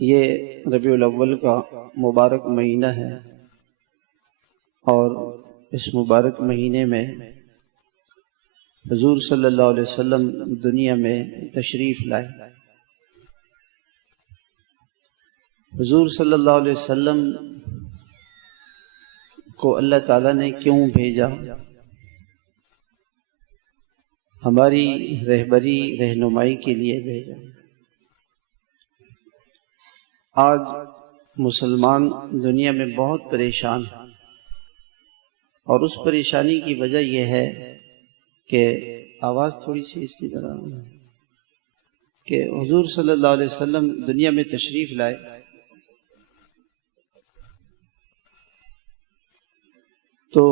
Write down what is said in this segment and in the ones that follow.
یہ ربیع الاول کا مبارک مہینہ ہے اور اس مبارک مہینے میں حضور صلی اللہ علیہ وسلم دنیا میں تشریف لائے۔ حضور صلی اللہ علیہ وسلم کو اللہ تعالیٰ نے کیوں بھیجا؟ ہماری رہبری رہنمائی کے لیے بھیجا۔ آج مسلمان دنیا میں بہت پریشان ہیں اور اس پریشانی کی وجہ یہ ہے کہ آواز تھوڑی سی اس کی طرح کہ حضور صلی اللہ علیہ وسلم دنیا میں تشریف لائے تو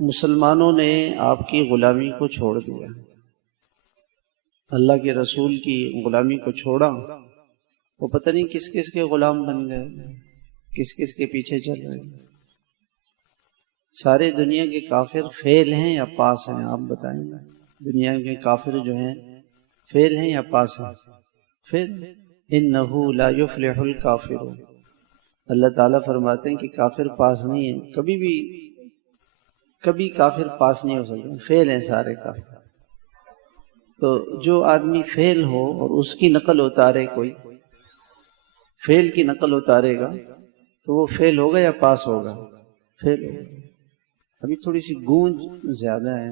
مسلمانوں نے آپ کی غلامی کو چھوڑ دیا، اللہ کے رسول کی غلامی کو چھوڑا، وہ پتہ نہیں کس کس کے غلام بن گئے، کس کس کے پیچھے چل رہے ہیں۔ سارے دنیا کے کافر فیل ہیں یا پاس ہیں؟ آپ بتائیں گے، دنیا کے کافر جو ہیں فیل ہیں یا پاس ہیں؟ فیل۔ انہو لا یفلح الکافر، اللہ تعالیٰ فرماتے ہیں کہ کافر پاس نہیں ہیں، کبھی کافر پاس نہیں ہو سکتے، فیل ہیں سارے کافر۔ تو جو آدمی فیل ہو اور اس کی نقل اتارے، کوئی فیل کی نقل اتارے گا تو وہ فیل ہوگا یا پاس ہوگا؟ فیل ہوگا۔ ابھی تھوڑی سی گونج زیادہ ہے،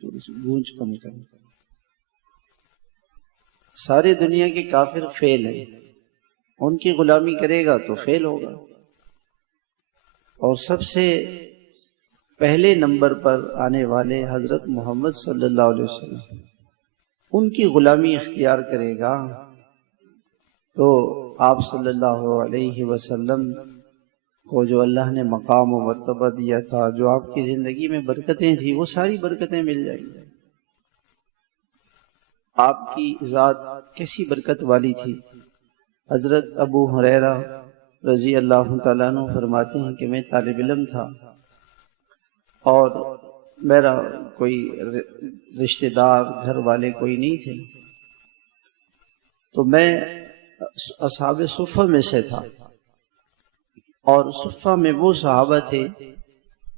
تھوڑی سی گونج کم کریں۔ سارے دنیا کے کافر فیل ہیں، ان کی غلامی کرے گا تو فیل ہوگا۔ اور سب سے پہلے نمبر پر آنے والے حضرت محمد صلی اللہ علیہ وسلم، ان کی غلامی اختیار کرے گا تو آپ صلی اللہ علیہ وسلم کو جو اللہ نے مقام و مرتبہ دیا تھا، جو آپ کی زندگی میں برکتیں تھیں، وہ ساری برکتیں مل جائیں گی۔ آپ کی ذات کیسی برکت والی تھی۔ حضرت ابو ہریرہ رضی اللہ تعالیٰ عنہ فرماتے ہیں کہ میں طالب علم تھا اور میرا کوئی رشتہ دار گھر والے کوئی نہیں تھے، تو میں اصحاب صفہ میں سے تھا، اور صفہ میں وہ صحابہ تھے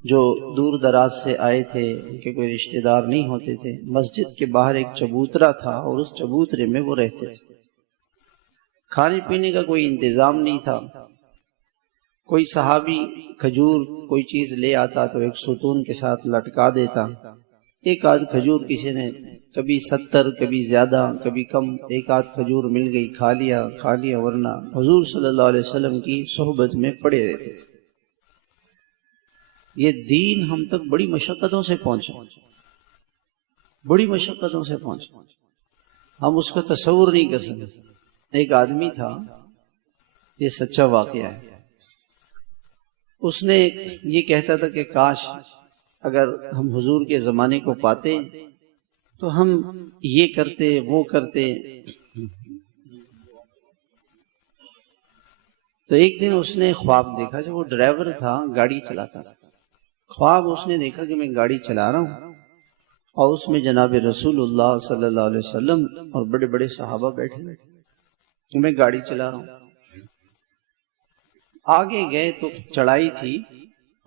جو دور دراز سے آئے تھے، ان کے کوئی رشتہ دار نہیں ہوتے تھے۔ مسجد کے باہر ایک چبوترا تھا اور اس چبوترے میں وہ رہتے تھے۔ کھانے پینے کا کوئی انتظام نہیں تھا۔ کوئی صحابی کھجور کوئی چیز لے آتا تو ایک ستون کے ساتھ لٹکا دیتا، ایک آدھ کھجور کسی نے کبھی 70 کبھی زیادہ کبھی کم ایک آدھ کھجور مل گئی، کھا لیا، ورنہ حضور صلی اللہ علیہ وسلم کی صحبت میں پڑے رہتے تھے۔ یہ دین ہم تک بڑی مشقتوں سے پہنچا، بڑی مشقتوں سے پہنچا، ہم اس کا تصور نہیں کر سکتے۔ ایک آدمی تھا، یہ سچا واقعہ ہے، اس نے یہ کہتا تھا کہ کاش اگر ہم حضور کے زمانے کو پاتے تو ہم یہ کرتے وہ کرتے۔ تو ایک دن اس نے خواب دیکھا، جب وہ ڈرائیور تھا گاڑی چلاتا تھا، خواب اس نے دیکھا کہ میں گاڑی چلا رہا ہوں اور اس میں جناب رسول اللہ صلی اللہ علیہ وسلم اور بڑے بڑے صحابہ بیٹھے، میں گاڑی چلا رہا ہوں۔ آگے گئے تو چڑھائی تھی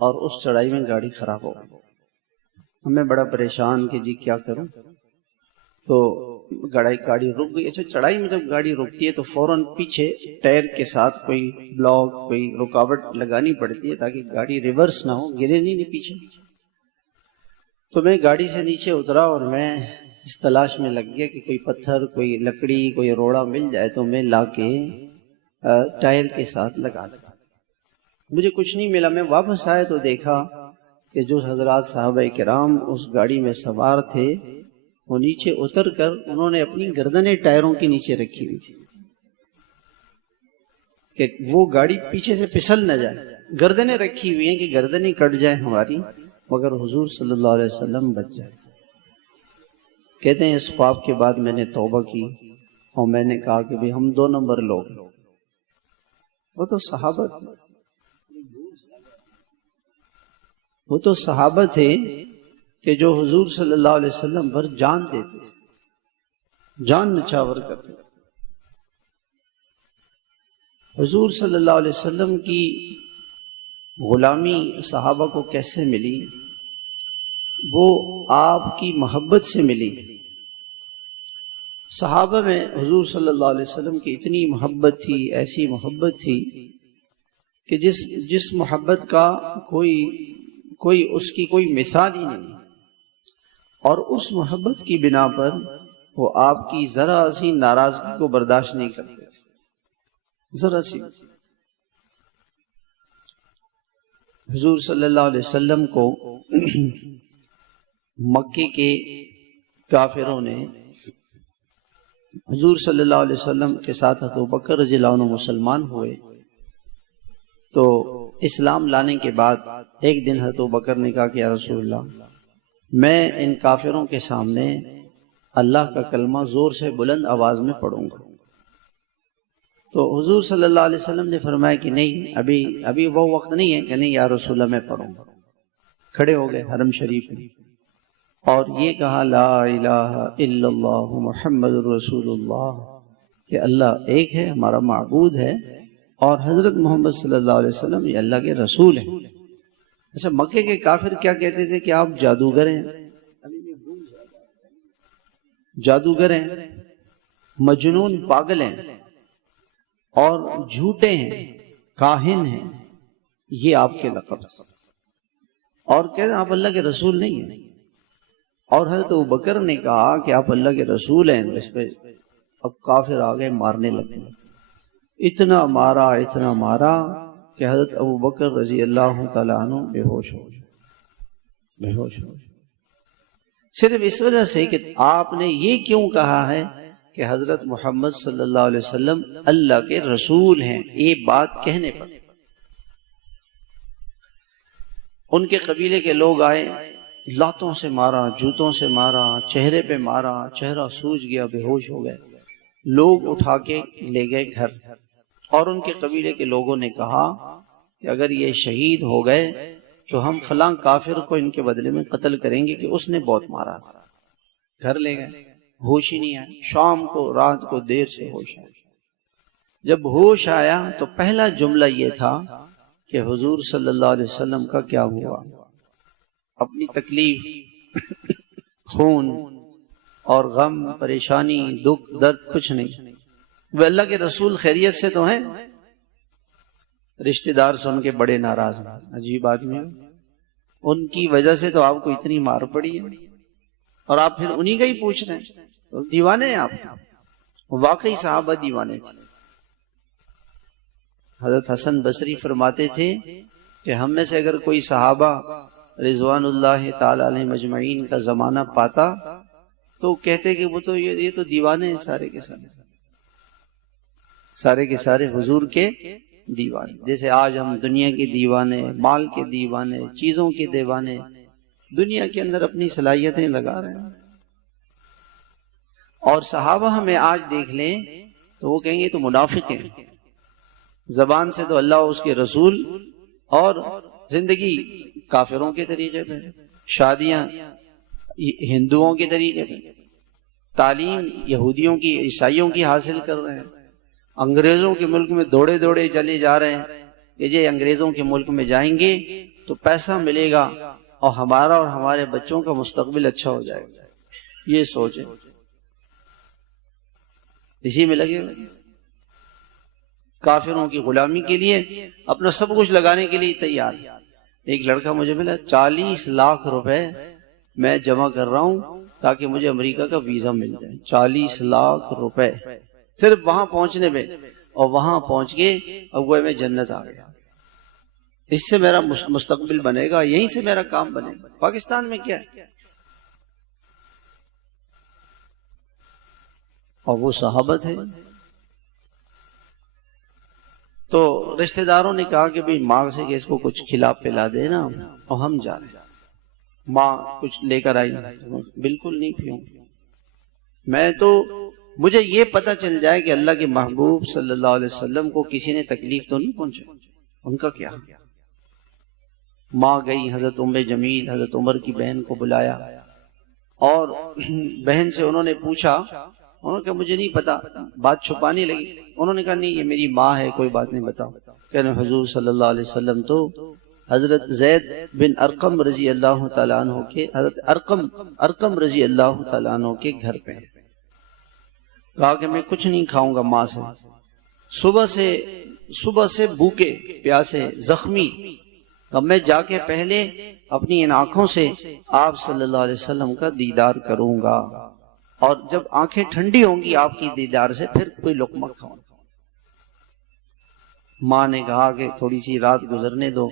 اور اس چڑھائی میں گاڑی خراب ہو گئی۔ ہمیں بڑا پریشان کہ جی کیا کروں، تو گاڑی رک گئی۔ اچھا، چڑھائی میں جب گاڑی رکتی ہے تو فوراً پیچھے ٹائر کے ساتھ کوئی بلاک کوئی رکاوٹ لگانی پڑتی ہے تاکہ گاڑی ریورس نہ ہو، گرے نہیں پیچھے۔ تو میں گاڑی سے نیچے اترا اور میں اس تلاش میں لگ گیا کہ کوئی پتھر کوئی لکڑی کوئی روڑا مل جائے تو میں لا کے ٹائر کے ساتھ لگا دوں۔ مجھے کچھ نہیں ملا۔ میں واپس آیا تو دیکھا کہ جو حضرات صحابہ کرام اس گاڑی میں سوار تھے وہ نیچے اتر کر انہوں نے اپنی گردنیں ٹائروں کے نیچے رکھی ہوئی تھی کہ وہ گاڑی پیچھے سے پھسل نہ جائے، گردنیں رکھی ہوئی ہیں کہ گردنیں کٹ جائیں ہماری مگر حضور صلی اللہ علیہ وسلم بچ جائے۔ کہتے ہیں اس خواب کے بعد میں نے توبہ کی اور میں نے کہا کہ بھی ہم 2 نمبر لوگ، وہ تو صحابہ تھے، وہ تو صحابہ تھے کہ جو حضور صلی اللہ علیہ وسلم پر جان دیتے تھے، جان نچھاور کرتے تھے۔ حضور صلی اللہ علیہ وسلم کی غلامی صحابہ کو کیسے ملی؟ وہ آپ کی محبت سے ملی۔ صحابہ میں حضور صلی اللہ علیہ وسلم کی اتنی محبت تھی، ایسی محبت تھی کہ جس محبت کا کوئی اس کی کوئی مثال ہی نہیں، اور اس محبت کی بنا پر وہ آپ کی ذرا سی ناراضگی کو برداشت نہیں کرتے تھے، ذرا سی۔ حضور صلی اللہ علیہ وسلم کو مکے کے کافروں نے حضور صلی اللہ علیہ وسلم کے ساتھ ابو بکر رضی اللہ عنہ مسلمان ہوئے، تو اسلام لانے کے بعد ایک دن حضرت ابو بکر نے کہا کہ یا رسول اللہ، میں ان کافروں کے سامنے اللہ کا کلمہ زور سے بلند آواز میں پڑھوں گا۔ تو حضور صلی اللہ علیہ وسلم نے فرمایا کہ نہیں، ابھی وہ وقت نہیں ہے کہ نہیں یا رسول اللہ میں پڑھوں گا۔ کھڑے ہو گئے حرم شریف میں اور یہ کہا لا الہ الا اللہ محمد رسول اللہ، کہ اللہ ایک ہے، ہمارا معبود ہے، اور حضرت محمد صلی اللہ علیہ وسلم یہ اللہ کے رسول ہیں۔ اچھا، مکے کے کافر کیا کہتے تھے کہ آپ جادوگر ہیں، جادوگر ہیں، مجنون پاگل ہیں، اور جھوٹے ہیں، کاہن ہیں، یہ آپ کے لقب، اور کہتے ہیں آپ اللہ کے رسول نہیں ہیں۔ اور حضرت ابو بکر نے کہا کہ آپ اللہ کے رسول ہیں، اس پہ اب کافر آگے مارنے لگے، اتنا مارا کہ حضرت ابو بکر رضی اللہ تعالیٰ عنہ بے ہوش ہو گئے، صرف اس وجہ سے کہ آپ نے یہ کیوں کہا ہے کہ حضرت محمد صلی اللہ علیہ وسلم اللہ کے رسول ہیں، یہ بات کہنے پر ان کے قبیلے کے لوگ آئے، لاتوں سے مارا، جوتوں سے مارا، چہرے پہ مارا، چہرہ سوج گیا، بے ہوش ہو گئے۔ لوگ اٹھا کے لے گئے گھر، اور ان کے قبیلے کے لوگوں نے کہا کہ اگر یہ شہید ہو گئے تو ہم فلاں کافر کو ان کے بدلے میں قتل کریں گے کہ اس نے بہت مارا تھا۔ گھر لے گئے، ہوش ہی نہیں آیا۔ شام کو، رات کو دیر سے ہوش آیا۔ جب ہوش آیا تو پہلا جملہ یہ تھا کہ حضور صلی اللہ علیہ وسلم کا کیا ہوا؟ اپنی تکلیف، خون اور غم، پریشانی، دکھ، درد کچھ نہیں، وہ اللہ کے رسول خیریت سے تو ہیں۔ رشتہ دار سن کے بڑے ناراض ہیں، عجیب آدمی، ان کی وجہ سے تو آپ کو اتنی مار پڑی ہے اور آپ پھر انہی کا ہی پوچھ رہے ہیں، تو دیوانے ہیں آپ۔ واقعی صحابہ دیوانے تھے۔ حضرت حسن بصری فرماتے تھے کہ ہم میں سے اگر کوئی صحابہ رضوان اللہ تعالی علیہ مجمعین کا زمانہ پاتا تو کہتے کہ وہ تو یہ تو دیوانے ہیں، سارے کے سارے حضور کے دیوانے۔ جیسے آج ہم دنیا کے دیوانے، مال کے دیوانے، چیزوں کے دیوانے، دنیا کے اندر اپنی صلاحیتیں لگا رہے ہیں۔ اور صحابہ ہمیں آج دیکھ لیں تو وہ کہیں گے تو منافق ہیں، زبان سے تو اللہ اس کے رسول، اور زندگی کافروں کے طریقے پہ، شادیاں ہندوؤں کے طریقے پہ، تعلیم یہودیوں کی، عیسائیوں کی حاصل کر رہے ہیں، انگریزوں کے ملک میں دوڑے چلے جا رہے ہیں کہ یہ انگریزوں کے ملک میں جائیں گے تو پیسہ ملے گا اور ہمارا اور ہمارے بچوں کا مستقبل اچھا ہو جائے گا۔ یہ سوچیں، اسی میں لگے ہوئے، کافروں کی غلامی کے لیے اپنا سب کچھ لگانے کے لیے تیار۔ ایک لڑکا مجھے ملا، 40 لاکھ روپے میں جمع کر رہا ہوں تاکہ مجھے امریکہ کا ویزا مل جائے۔ 40 لاکھ روپے صرف وہاں پہنچنے میں، اور وہاں پہنچ کے اب وہ میں جنت آ گیا، اس سے میرا مستقبل بنے گا، یہیں سے میرا کام بنے گا۔ پاکستان میں کیا ہے؟ اور وہ صحابہ تھے۔ تو رشتہ داروں نے کہا کہ بھئی ماں سے کہ اس کو کچھ کھلا پلا دینا، اور ہم جا رہے ہیں۔ ماں کچھ لے کر آئی، بالکل نہیں پیوں، میں تو مجھے یہ پتہ چل جائے کہ اللہ کے محبوب صلی اللہ علیہ وسلم کو کسی نے تکلیف تو نہیں پہنچے، ان کا کیا؟ ماں گئی، حضرت ام جمیل، حضرت عمر کی بہن کو بلایا، اور بہن سے انہوں نے پوچھا انہوں نے کہا مجھے نہیں پتا، بات چھپانے لگی۔ انہوں نے کہا نہیں یہ میری ماں ہے، کوئی بات نہیں، بتاؤ۔ کہنے حضور صلی اللہ علیہ وسلم تو حضرت زید بن ارقم رضی اللہ تعالیٰ عنہ کے، حضرت ارقم رضی اللہ تعالیٰ عنہ کے گھر پہ ہیں۔ کہا کہ میں کچھ نہیں کھاؤں گا ماں سے، صبح سے بھوکے پیاسے زخمی، اب میں جا کے پہلے اپنی ان آنکھوں سے آپ صلی اللہ علیہ وسلم کا دیدار کروں گا، اور جب آنکھیں ٹھنڈی ہوں گی آپ کی دیدار سے پھر کوئی لقمہ کھاؤں۔ ماں نے کہا کہ تھوڑی سی رات گزرنے دو،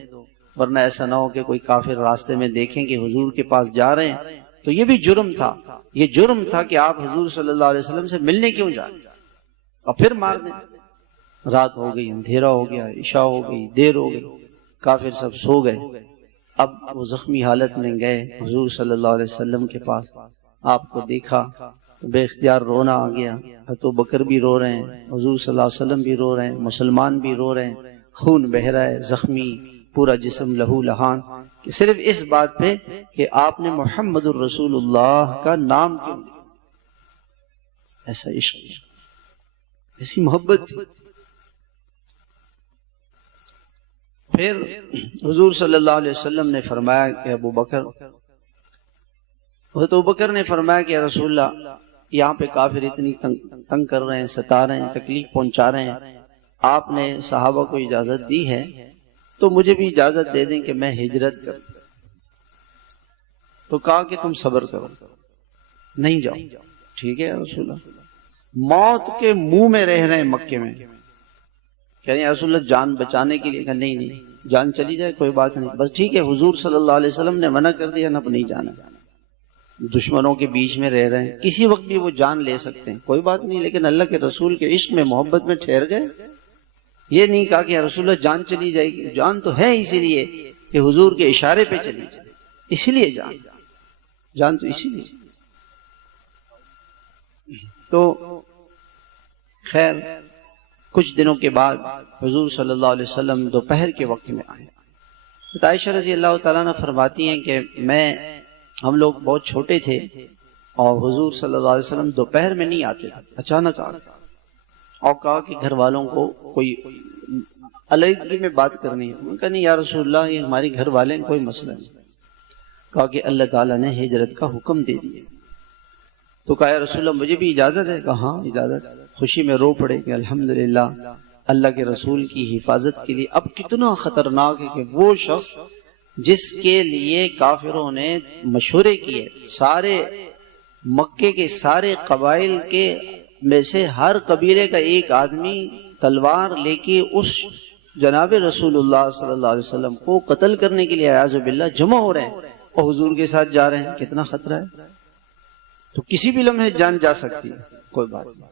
ورنہ ایسا نہ ہو کہ کوئی کافر راستے میں دیکھیں کہ حضور کے پاس جا رہے ہیں۔ تو یہ بھی جرم تھا، یہ جرم تھا کہ آپ حضور صلی اللہ علیہ وسلم سے ملنے کیوں جا رہے ہیں، اور پھر مار دیں۔ رات ہو گئی، اندھیرا ہو گیا، عشاء ہو گئی، دیر ہو گئی، کافر سب سو گئے۔ اب وہ زخمی حالت میں گئے حضور صلی اللہ علیہ وسلم کے پاس، آپ کو دیکھا بے اختیار رونا آ گیا۔ ابو بکر بھی رو رہے ہیں، حضور صلی اللہ علیہ وسلم بھی رو رہے ہیں، مسلمان بھی رو رہے ہیں، خون بہہ رہا ہے، زخمی، پورا جسم لہو لہان، کہ صرف اس بات پہ کہ آپ نے محمد الرسول اللہ کا نام کیوں لیا۔ ایسا عشق، ایسی محبت تھی۔ پھر حضور صلی اللہ علیہ وسلم نے فرمایا کہ ابو بکر نے فرمایا کہ یا رسول اللہ، یہاں پہ کافر اتنی تنگ کر رہے ہیں، ستا رہے ہیں، تکلیف پہنچا رہے ہیں، آپ نے صحابہ کو اجازت دی ہے تو مجھے بھی اجازت دے دیں کہ میں ہجرت کروں۔ تو کہا کہ تم صبر کرو، نہیں جاؤ۔ ٹھیک ہے یا رسول اللہ، موت کے منہ میں رہ رہے ہیں مکے میں، کہہ رہے ہیں رسول اللہ جان بچانے کے لیے، کہ نہیں جان چلی جائے کوئی بات نہیں، بس ٹھیک ہے حضور صلی اللہ علیہ وسلم نے منع کر دیا، اب نہیں جانا، دشمنوں کے بیچ میں رہ رہے ہیں، کسی وقت بھی وہ جان لے سکتے ہیں، کوئی بات نہیں، لیکن اللہ کے رسول کے عشق میں محبت میں ٹھہر گئے۔ یہ نہیں کہا کہ رسول اللہ جان چلی جائے گی، جان تو ہے اسی لیے کہ حضور کے اشارے پہ چلی جائے، اسی لیے جان تو اسی لیے۔ تو خیر کچھ دنوں کے بعد حضور صلی اللہ علیہ وسلم دوپہر کے وقت میں آئے۔ عائشہ رضی اللہ تعالیٰ عنہ فرماتی ہیں کہ ہم لوگ بہت چھوٹے تھے اور حضور صلی اللہ علیہ وسلم دوپہر میں نہیں آتے تھے، اچانک آ گئے اور کہا کہ گھر والوں کو کوئی علیحدگی میں بات کرنی ہے۔ انہوں نے کہا نہیں یا رسول اللہ، یہ ہمارے گھر والے ہیں، کوئی مسئلہ نہیں۔ کہا کہ اللہ تعالیٰ نے ہجرت کا حکم دے دیا۔ تو کہا یا رسول اللہ مجھے بھی اجازت ہے؟ کہا ہاں اجازت۔ خوشی میں رو پڑے کہ الحمدللہ اللہ کے رسول کی حفاظت کے لیے۔ اب کتنا خطرناک ہے کہ وہ شخص جس کے لیے کافروں نے مشورے کیے، سارے مکے کے سارے قبائل کے میں سے ہر قبیلے کا ایک آدمی تلوار لے کے اس جناب رسول اللہ صلی اللہ علیہ وسلم کو قتل کرنے کے لیے اعوذ باللہ جمع ہو رہے ہیں اور حضور کے ساتھ جا رہے ہیں، کتنا خطرہ ہے۔ تو کسی بھی لمحے جان جا سکتی ہے، کوئی بات نہیں،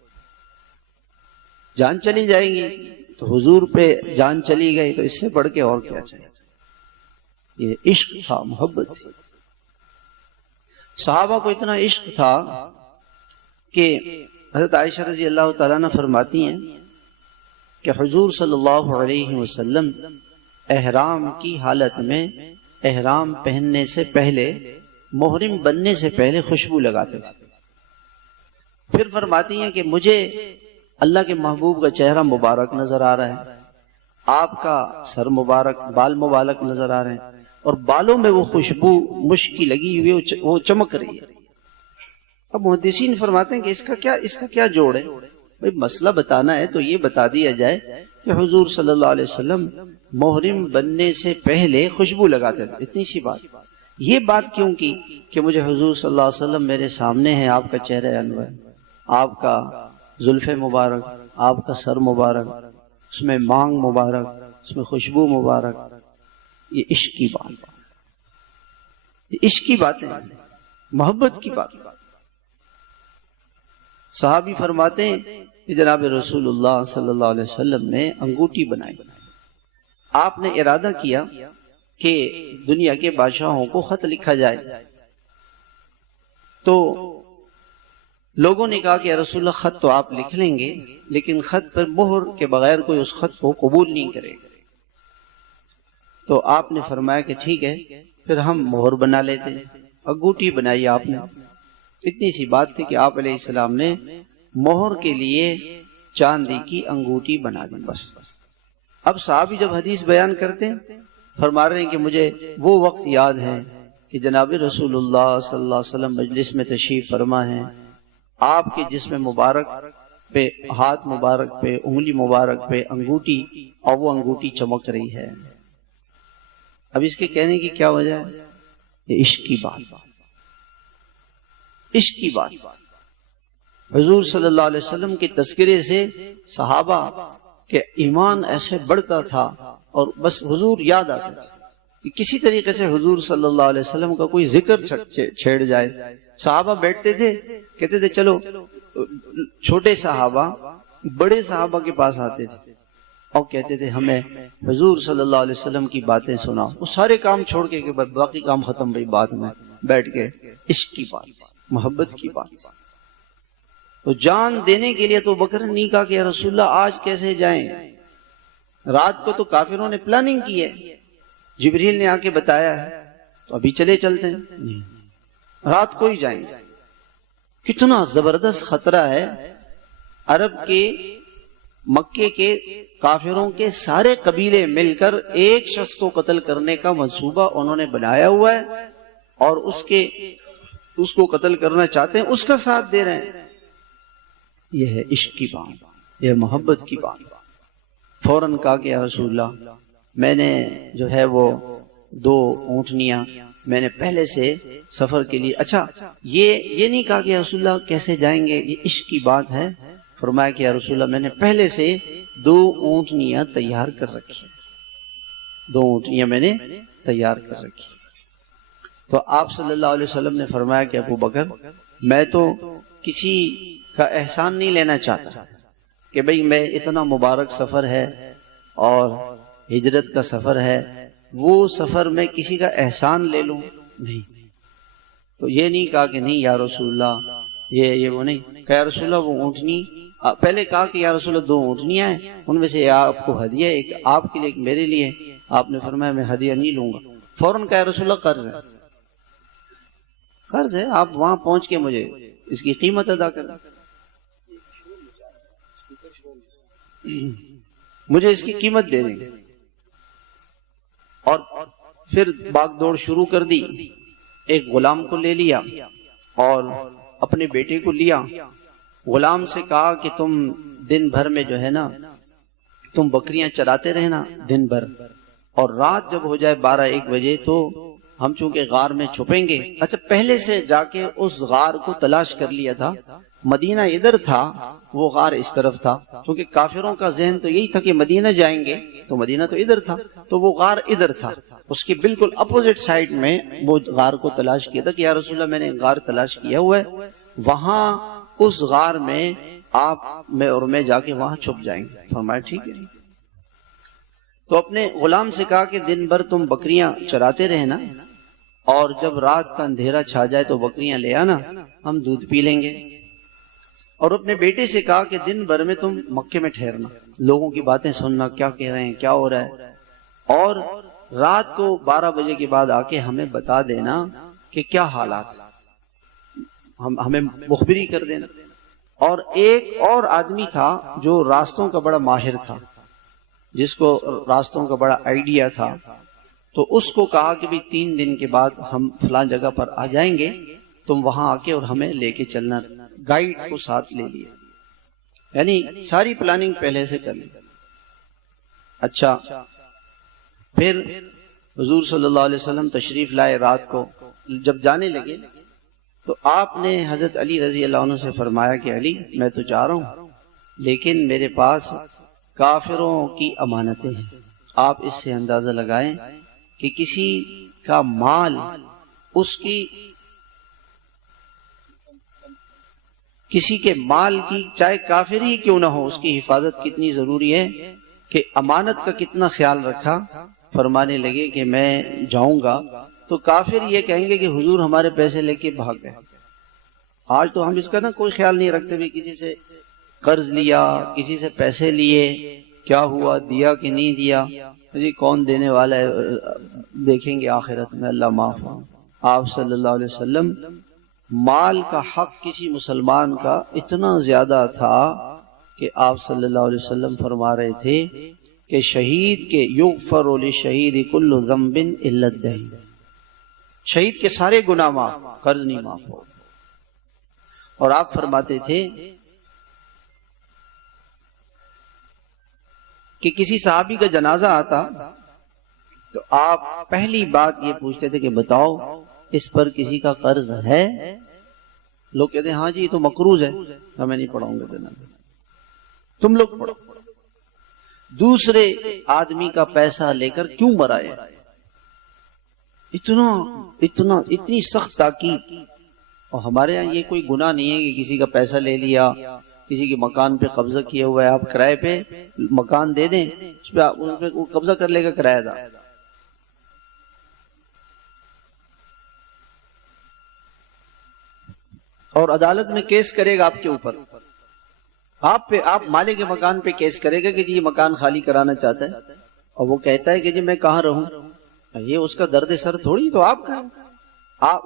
جان چلی جائے گی تو حضور پہ جان چلی گئی تو اس سے بڑھ کے اور کیا چاہیے۔ یہ عشق تھا، محبت تھی۔ صحابہ کو اتنا عشق تھا کہ حضرت عائشہ رضی اللہ تعالیٰ عنہ فرماتی ہیں کہ حضور صلی اللہ علیہ وسلم احرام کی حالت میں، احرام پہننے سے پہلے، محرم بننے سے پہلے خوشبو لگاتے تھے۔ پھر فرماتی ہیں کہ مجھے اللہ کے محبوب کا چہرہ مبارک نظر آ رہا ہے، آپ کا سر مبارک، بال مبارک نظر آ رہے ہیں، اور بالوں میں وہ خوشبو مشک کی لگی ہوئی وہ چمک رہی ہے۔ اب محدثین فرماتے ہیں کہ اس کا کیا جوڑ ہے؟ بھئی مسئلہ بتانا ہے تو یہ بتا دیا جائے کہ حضور صلی اللہ علیہ وسلم محرم بننے سے پہلے خوشبو لگاتے تھے، اتنی سی بات۔ یہ بات کیوں کی کہ مجھے حضور صلی اللہ علیہ وسلم میرے سامنے ہے، آپ کا چہرہ انور، آپ کا زلف مبارک، آپ کا سر مبارک، اس میں مانگ مبارک، اس میں خوشبو مبارک۔ یہ عشق کی بات، یہ عشق کی باتیں، محبت کی بات۔ صحابی فرماتے ہیں کہ جناب رسول اللہ صلی اللہ علیہ وسلم نے انگوٹھی بنائی۔ آپ نے ارادہ کیا کہ دنیا کے بادشاہوں کو خط لکھا جائے، تو لوگوں نے کہا کہ رسول اللہ خط تو آپ لکھ لیں گے لیکن خط پر مہر کے بغیر کوئی اس خط کو قبول نہیں کرے گا۔ تو آپ نے فرمایا کہ ٹھیک ہے، پھر ہم مہر بنا لیتے ہیں۔ انگوٹھی بنائی آپ نے، اتنی سی بات تھی کہ آپ علیہ السلام نے مہر کے لیے چاندی کی انگوٹھی بنا دی بس۔ اب صحابی جب حدیث بیان کرتے ہیں فرما رہے ہیں کہ مجھے وہ وقت یاد ہے کہ جناب رسول اللہ صلی اللہ علیہ وسلم مجلس میں تشریف فرما ہے، آپ کے جسم مبارک پہ، ہاتھ مبارک پہ، انگلی مبارک پہ انگوٹھی، اور وہ انگوٹھی چمک رہی ہے۔ اب اس کے کہنے کی کیا وجہ ہے؟ یہ عشق کی بات، عشق کی بات۔ حضور صلی اللہ علیہ وسلم کے تذکرے سے صحابہ کے ایمان ایسے بڑھتا تھا، اور بس حضور یاد آتے تھے کہ کسی طریقے سے حضور صلی اللہ علیہ وسلم کا کوئی ذکر چھیڑ جائے۔ صحابہ بیٹھتے تھے، کہتے تھے چلو، چھوٹے صحابہ بڑے صحابہ کے پاس آتے تھے اور کہتے تھے ہمیں حضور صلی اللہ علیہ وسلم کی باتیں سناؤ۔ وہ سارے کام چھوڑ کے کہ باقی کام ختم بھئی، بات میں بیٹھ کے عشق کی بات، محبت کی بات۔ تو جان دینے کے لیے تو بکر نہیں کہا کہ یا رسول اللہ آج کیسے جائیں، رات کو تو کافروں نے پلاننگ کی ہے، جبریل نے آ کے بتایا ہے، تو ابھی چلتے ہیں، نہیں رات کو ہی جائیں گے۔ کتنا زبردست خطرہ ہے۔ عرب کے، مکے کے کافروں کے سارے قبیلے مل کر ایک شخص کو قتل کرنے کا منصوبہ انہوں نے بنایا ہوا ہے، اور اس کو قتل کرنا چاہتے ہیں، اس کا ساتھ دے رہے ہیں۔ یہ ہے عشق کی بات، یہ محبت کی بات۔ فوراً کہا کہ یا رسول اللہ میں نے جو ہے وہ 2 اونٹنیاں میں نے پہلے سے سفر کے لیے، اچھا یہ نہیں کہا کہ یا رسول اللہ کیسے جائیں گے، یہ عشق کی بات ہے۔ فرمایا کہ یا رسول اللہ میں نے پہلے سے 2 اونٹنیاں تیار کر رکھی، 2 اونٹنیاں میں نے تیار کر رکھی۔ تو آپ صلی اللہ علیہ وسلم نے فرمایا کہ ابو بکر میں تو کسی کا احسان نہیں لینا چاہتا کہ بھئی میں اتنا مبارک سفر ہے اور ہجرت کا سفر ہے، وہ سفر میں کسی کا احسان لے لوں، نہیں۔ تو یہ نہیں کہا کہ نہیں یا رسول اللہ یہ وہ نہیں کہا، یا رسول اللہ وہ اونٹنی، پہلے کہا کہ یا رسول اللہ 2 اونٹنیاں ہیں، ان میں سے آپ کو ہدیہ، ایک آپ کے لیے ایک میرے لیے۔ آپ نے فرمایا میں ہدیہ نہیں لوں گا۔ فوراً کہا یا رسول اللہ قرض ہے، قرض ہے، آپ وہاں پہنچ کے مجھے اس کی قیمت ادا کریں، مجھے اس کی قیمت دے دیں۔ اور پھر باغ دوڑ شروع کر دی۔ ایک غلام کو لے لیا اور اپنے بیٹے کو لیا، غلام سے کہا کہ تم دن بھر میں جو ہے نا تم بکریاں چراتے رہنا دن بھر، اور رات جب ہو جائے 12-1 بجے تو ہم چونکہ غار میں چھپیں گے۔ اچھا پہلے سے جا کے اس غار کو تلاش کر لیا تھا، مدینہ ادھر تھا، وہ غار اس طرف تھا، کیونکہ کافروں کا ذہن تو یہی تھا کہ مدینہ جائیں گے، تو مدینہ تو ادھر تھا، تو وہ غار ادھر تھا، اس کے بالکل اپوزٹ سائڈ میں وہ غار کو تلاش کیا تھا کہ یا رسول اللہ میں نے غار تلاش کیا ہوا ہے، وہاں اس غار میں آپ میں اور میں جا کے وہاں چھپ جائیں گے۔ فرمایا ٹھیک ہے۔ تو اپنے غلام سے کہا کہ دن بھر تم بکریاں چراتے رہنا، اور جب رات کا اندھیرا چھا جائے تو بکریاں لے آنا، ہم دودھ پی لیں گے۔ اور اپنے بیٹے سے کہا کہ دن بھر میں تم مکے میں ٹھہرنا، لوگوں کی باتیں سننا، کیا کہہ رہے ہیں، کیا ہو رہا ہے، اور رات کو 12 بجے کے بعد آ کے ہمیں بتا دینا کہ کیا حالات، ہمیں مخبری کر دینا۔ اور ایک اور آدمی تھا جو راستوں کا بڑا ماہر تھا، جس کو راستوں کا بڑا آئیڈیا تھا، تو اس کو کہا کہ بھی 3 دن کے بعد ہم فلاں جگہ پر آ جائیں گے، تم وہاں آ کے اور ہمیں لے کے چلنا۔ گائیڈ کو ساتھ لے لیا، یعنی ساری پلاننگ پہلے سے کر لی۔ اچھا پھر حضور صلی اللہ علیہ وسلم تشریف لائے، رات کو جب جانے لگے تو آپ نے حضرت علی رضی اللہ عنہ سے فرمایا کہ علی میں تو جا رہا ہوں، لیکن میرے پاس کافروں کی امانتیں ہیں، آپ اس سے اندازہ لگائیں کہ کسی کا مال، اس کی کسی کے مال کی، چاہے کافر ہی کیوں نہ ہو، اس کی حفاظت کتنی ضروری ہے، کہ امانت کا کتنا خیال رکھا۔ فرمانے لگے کہ میں جاؤں گا تو کافر یہ کہیں گے کہ حضور ہمارے پیسے لے کے بھاگ گئے۔ آج تو ہم اس کا نا کوئی خیال نہیں رکھتے، بھی کسی سے قرض لیا، کسی سے پیسے لیے، کیا ہوا، دیا کہ نہیں دیا، جی کون دینے والا ہے، دیکھیں گے آخرت میں، اللہ معاف۔ آپ صلی اللہ علیہ وسلم مال کا حق کسی مسلمان کا اتنا زیادہ تھا کہ آپ صلی اللہ علیہ وسلم فرما رہے تھے کہ شہید کے یغفر للشہید کل ذنب الا الدین، شہید کے سارے گناہ معاف، قرض نہیں معاف ہو۔ اور آپ فرماتے تھے کہ کسی صحابی کا جنازہ آتا تو آپ پہلی بات یہ پوچھتے تھے کہ بتاؤ اس پر کسی کا قرض ہے؟ لوگ کہتے ہیں ہاں جی یہ تو مقروض ہے، میں نہیں پڑھاؤں گا جنازہ، تم لوگ پڑھو۔ دوسرے آدمی کا پیسہ لے کر کیوں مرائے؟ اتنی سخت تاکید۔ اور ہمارے یہاں یہ کوئی گناہ نہیں ہے کہ کسی کا پیسہ لے لیا، کسی کے مکان پہ قبضہ کیا ہوا ہے، آپ کرائے پہ مکان دے دیں، اس پہ وہ قبضہ کر لے گا کرایہ دار۔ اور عدالت میں کیس کرے گا آپ کے اوپر، آپ مالک کے مکان پہ کیس کرے گا کہ جی یہ مکان خالی کرانا چاہتا ہے، اور وہ کہتا ہے کہ جی میں کہاں رہوں، یہ اس کا درد سر تھوڑی، تو آپ کا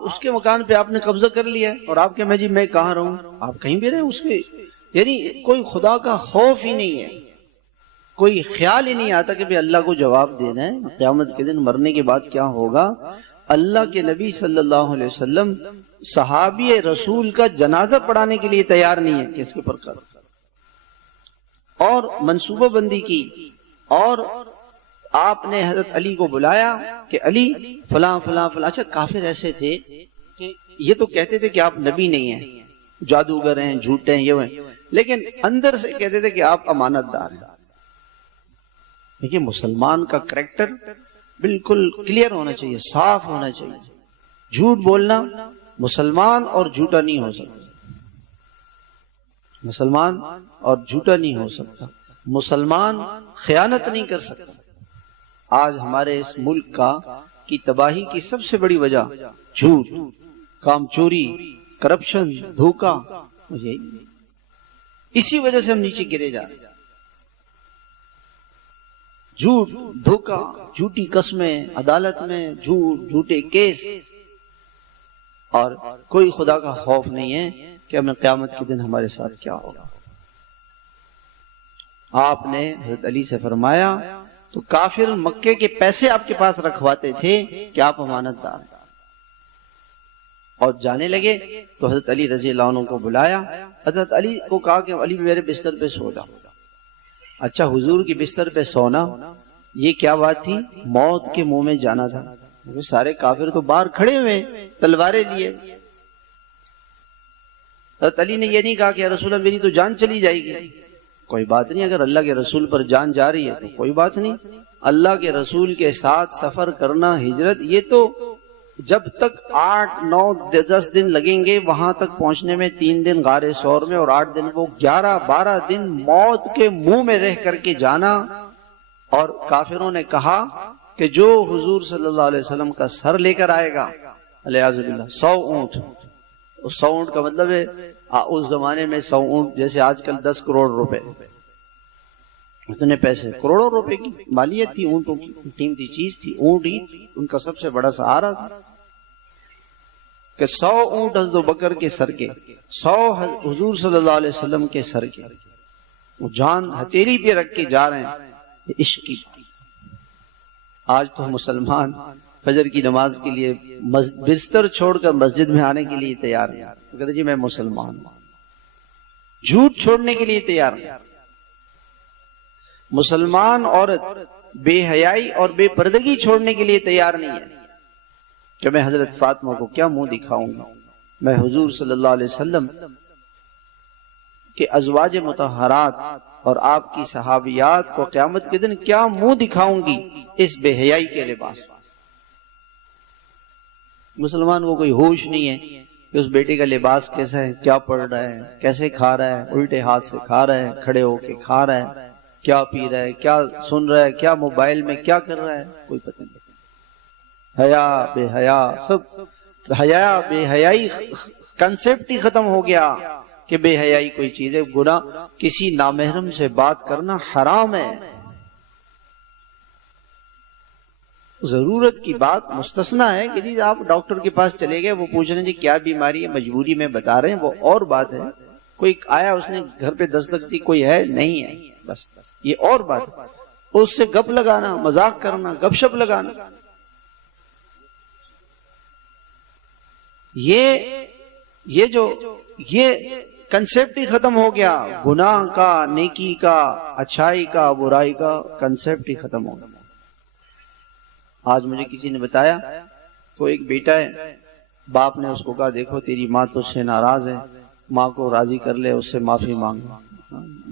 اس کے مکان پہ آپ نے قبضہ کر لیا اور آپ کہ میں کہاں رہوں، آپ کہیں بھی رہیں اس کے، یعنی کوئی خدا کا خوف ہی نہیں ہے، کوئی خیال ہی نہیں آتا کہ بھی اللہ کو جواب دینا ہے قیامت کے دن مرنے کے بعد کیا ہوگا۔ اللہ کے نبی صلی اللہ علیہ وسلم صحابی رسول کا جنازہ پڑھانے کے لیے تیار نہیں ہے کہ اس کے پر قرض، اور منصوبہ بندی کی، اور آپ نے حضرت علی کو بلایا کہ علی فلاں فلاں فلاں، اچھا کافر ایسے تھے کہ یہ تو کہتے تھے کہ آپ نبی نہیں ہیں، جادوگر ہیں، جھوٹے ہیں، یہ ہیں، لیکن اندر سے کہتے تھے کہ آپ امانت دار ہیں۔ دیکھیے مسلمان کا کریکٹر بالکل کلیئر ہونا چاہیے، صاف ہونا چاہیے، جھوٹ بولنا مسلمان اور جھوٹا نہیں ہو سکتا، مسلمان اور جھوٹا نہیں ہو سکتا، مسلمان خیانت نہیں کر سکتا۔ آج ہمارے اس ملک کی تباہی کی سب سے بڑی وجہ جھوٹ، کام چوری، کرپشن، دھوکہ، اسی وجہ سے ہم نیچے گرے جا رہے ہیں۔ جھوٹ، دھوکہ، جھوٹی قسمیں عدالت میں، جھوٹے کیس، اور کوئی خدا کا خوف نہیں ہے کہ ہمیں قیامت کے دن ہمارے ساتھ کیا ہوگا۔ آپ نے حضرت علی سے فرمایا تو کافر مکے کے پیسے آپ کے پاس رکھواتے تھے کہ آپ امانت دار، اور جانے لگے تو حضرت علی رضی اللہ عنہ کو بلایا، حضرت علی کو کہا کہ علی میرے بستر پہ سو جاؤ۔ اچھا حضور کی بستر پہ سونا یہ کیا بات تھی؟ موت کے منہ میں جانا تھا، سارے کافر تو باہر کھڑے ہوئے تلواریں لیے۔ حضرت علی نے یہ نہیں کہا کہ رسول اللہ میری تو جان چلی جائے گی، کوئی بات نہیں، اگر اللہ کے رسول پر جان جا رہی ہے تو کوئی بات نہیں، اللہ کے رسول کے ساتھ سفر کرنا، ہجرت، یہ تو جب تک 8 9 10 دن لگیں گے وہاں تک پہنچنے میں، 3 دن غار ثور میں اور 8 دن، وہ 11 12 دن موت کے منہ میں رہ کر کے جانا۔ اور کافروں نے کہا کہ جو حضور صلی اللہ علیہ وسلم کا سر لے کر آئے گا، علیہ باللہ، 100 اونٹ، 100 اونٹ کا مطلب ہے اس زمانے میں 100 اونٹ جیسے آج کل 10 کروڑ روپے، اتنے پیسے، کروڑوں روپے کی مالیت تھی، اونٹوں کی قیمتی چیز تھی، اونٹ ہی ان کا سب سے بڑا سہارا تھا، کہ 100 اونٹ حضرت بکر کے سر کے، 100 حضور صلی اللہ علیہ وسلم کے سر کے، وہ جان ہتھیلی پہ رکھ کے جا رہے ہیں، یہ عشق کی۔ آج تو مسلمان فجر کی نماز کے لیے بستر چھوڑ کر مسجد میں آنے کے لیے تیار ہیں، کہتے جی میں مسلمان ہوں، جھوٹ چھوڑنے کے لیے تیار ہیں۔ مسلمان عورت بے حیائی اور بے پردگی چھوڑنے کے لیے تیار نہیں ہے کہ میں حضرت فاطمہ کو کیا منہ دکھاؤں گا، میں حضور صلی اللہ علیہ وسلم کہ ازواج مطہرات اور آپ کی صحابیات کو قیامت کے دن کیا منہ دکھاؤں گی اس بے حیائی کے لباس۔ مسلمان کو کوئی ہوش نہیں ہے کہ اس بیٹے کا لباس کیسا ہے، کیا پڑھ رہا ہے، کیسے کھا رہا ہے، الٹے ہاتھ سے کھا رہا ہے، کھڑے ہو کے کھا رہا ہے، کیا پی رہا ہے، کیا سن رہا ہے، کیا موبائل میں کیا کر رہا ہے، کوئی پتہ نہیں۔ حیا بے حیا، سب حیا بے حیائی کنسپٹ ہی ختم ہو گیا کہ بے حیائی کوئی چیز ہے، گناہ، کسی نامحرم سے بات کرنا حرام ہے۔ ضرورت کی بات مستثنا ہے کہ جی آپ ڈاکٹر کے پاس چلے گئے، وہ پوچھ رہے ہیں جی کیا بیماری ہے، مجبوری میں بتا رہے ہیں، وہ اور بات ہے. کوئی آیا اس نے گھر پہ دستک دی، کوئی ہے نہیں ہے، بس یہ اور بات ہے. اس سے گپ لگانا، مذاق کرنا، گپ شپ لگانا، یہ کنسیپٹ ہی ختم ہو گیا. گناہ کا، نیکی کا، اچھائی کا، برائی کا کنسیپٹ ہی ختم ہو گیا. آج مجھے کسی نے بتایا تو ایک بیٹا ہے، باپ نے اس کو کہا دیکھو تیری ماں تجھ سے ناراض ہے، ماں کو راضی کر لے، اس سے معافی مانگ.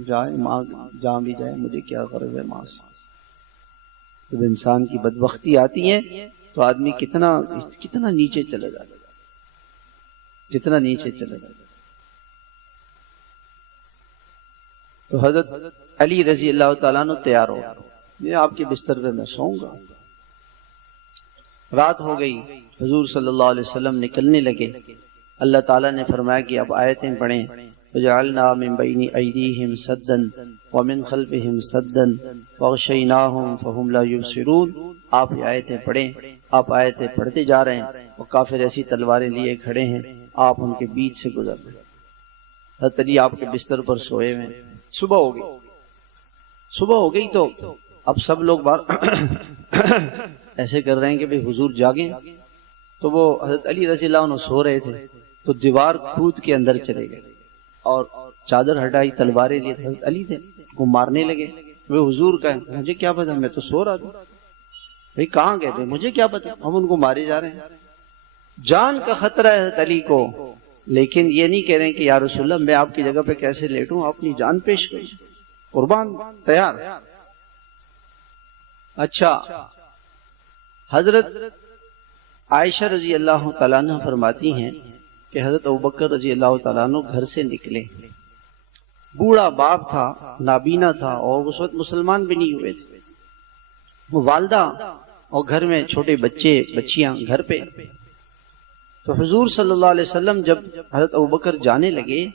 جائے ماں جہاں بھی جائے، مجھے کیا غرض ہے ماں سے. جب انسان کی بدبختی آتی ہے تو آدمی کتنا نیچے چلے جاتا ہے، کتنا نیچے چلے جاتا ہے. تو حضرت علی رضی اللہ تعالیٰ عنہ تیار ہو، یہ آپ کے بستر پہ میں سوؤں گا. رات ہو گئی، حضور صلی اللہ علیہ وسلم نکلنے لگے. اللہ تعالیٰ نے فرمایا کہ اب آیتیں پڑھیں. وَجَعَلْنَا مِن بَيْنِ أَيْدِيهِمْ سَدًّا وَمِنْ خَلْفِهِمْ سَدًّا فَغْشَيْنَاهُمْ فَهُمْ لَا يُبْصِرُونَ. آپ یہ آیتیں پڑھیں. آپ آیتیں پڑھتے جا رہے ہیں اور کافر ایسی تلواریں لیے کھڑے ہیں، آپ ان کے بیچ سے گزر رہے ہیں. حضرت علی آپ کے بستر پر سوئے ہوئے. صبح ہو گئی. صبح ہو گئی تو اب سب لوگ باہر ایسے کر رہے ہیں کہ بھئی حضور جاگیں. تو وہ حضرت علی رضی اللہ عنہ سو رہے تھے تو دیوار کھود کے اندر چلے گئے اور چادر ہٹائی، تلواریں لیے. حضرت علی تھے کو مارنے لگے. وہ حضور کا ہے، مجھے کیا پتا، میں تو سو رہا تھا. بھئی کہاں گئے تھے، مجھے کیا پتا، ہم ان کو مارے جا رہے ہیں. جان کا خطرہ ہے حضرت علی کو، لیکن یہ نہیں کہہ رہے ہیں کہ یا رسول اللہ میں آپ کی جگہ پہ کیسے لیٹوں، اپنی جان پیش کریں، قربان تیار. اچھا، حضرت عائشہ رضی اللہ تعالیٰ عنہ فرماتی ہیں کہ حضرت ابوبکر رضی اللہ تعالیٰ عنہ گھر سے نکلے. بوڑھا باپ تھا، نابینا تھا، اور اس وقت مسلمان بھی نہیں ہوئے تھے. وہ والدہ اور گھر میں چھوٹے بچے بچیاں گھر پہ. تو حضور صلی اللہ علیہ وسلم جب حضرت ابوبکر جانے لگے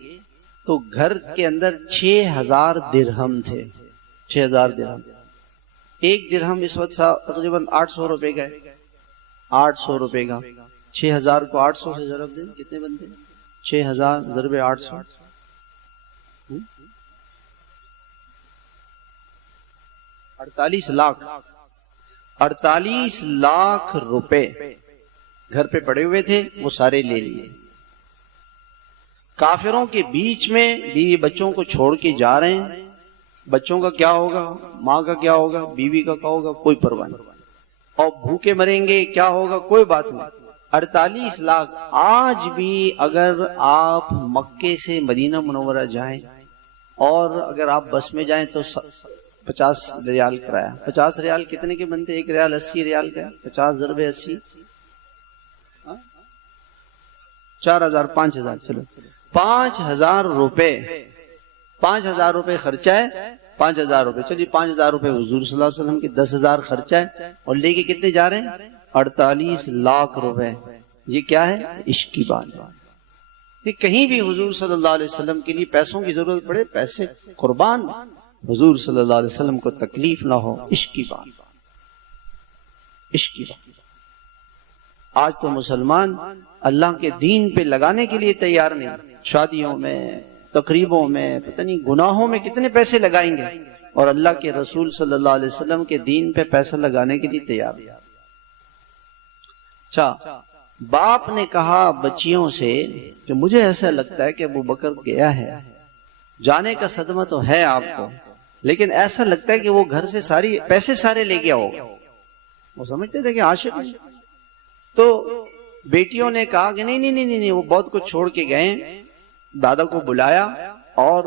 تو گھر کے اندر 6000 درہم تھے. 6000 درہم. ایک درہم اس وقت تقریباً 800 روپے کا ہے. 800 روپے کا. 6000 کو 800 سے ضرب دیں کتنے بنتے ہیں؟ 6000 ضرب 800 48 لاکھ. 48 لاکھ روپے گھر پہ پڑے ہوئے تھے، وہ سارے لے لیے. کافروں کے بیچ میں بیوی بچوں کو چھوڑ کے جا رہے ہیں. بچوں کا کیا ہوگا، ماں کا کیا ہوگا، بیوی کا کیا ہوگا، کوئی پرواہ نہیں. اور بھوکے مریں گے کیا ہوگا، کوئی بات نہیں. 48 لاکھ. آج بھی اگر آپ مکے سے مدینہ منورہ جائیں اور اگر آپ بس میں جائیں تو 50 ریال کرایہ. 50 ریال کتنے کے بنتے؟ 1 ریال 80 ریال کا. 50 ضرب 80 4000 5000. چلو 5000 روپے. 5000 روپے خرچہ ہے. 5000 روپے چلیے 5000 روپے حضور صلی اللہ علیہ وسلم کے 10,000 خرچہ ہے. اور لے کے کتنے جا رہے ہیں؟ 48 لاکھ روپے. یہ کیا ہے؟ عشق کی بات ہے. کہ کہیں بھی حضور صلی اللہ علیہ وسلم کے لیے پیسوں کی ضرورت پڑے، پیسے قربان. حضور صلی اللہ علیہ وسلم کو تکلیف نہ ہو. عشق کی بات. عشق کی بات. آج تو مسلمان اللہ کے دین پہ لگانے کے لیے تیار نہیں. شادیوں میں، تقریبوں میں، پتہ نہیں گناہوں میں کتنے پیسے لگائیں گے، اور اللہ کے رسول صلی اللہ علیہ وسلم کے دین پہ پیسہ لگانے کے لیے تیار. اچھا، باپ نے کہا بچیوں سے کہ مجھے ایسا لگتا ہے کہ ابوبکر گیا ہے، جانے کا صدمہ تو ہے آپ کو، لیکن ایسا لگتا ہے کہ وہ گھر سے پیسے سارے لے گیا ہوگا. وہ سمجھتے تھے کہ عاشق ہے. تو بیٹیوں نے کہا کہ نہیں، وہ بہت کچھ چھوڑ کے گئے. دادا کو بلایا اور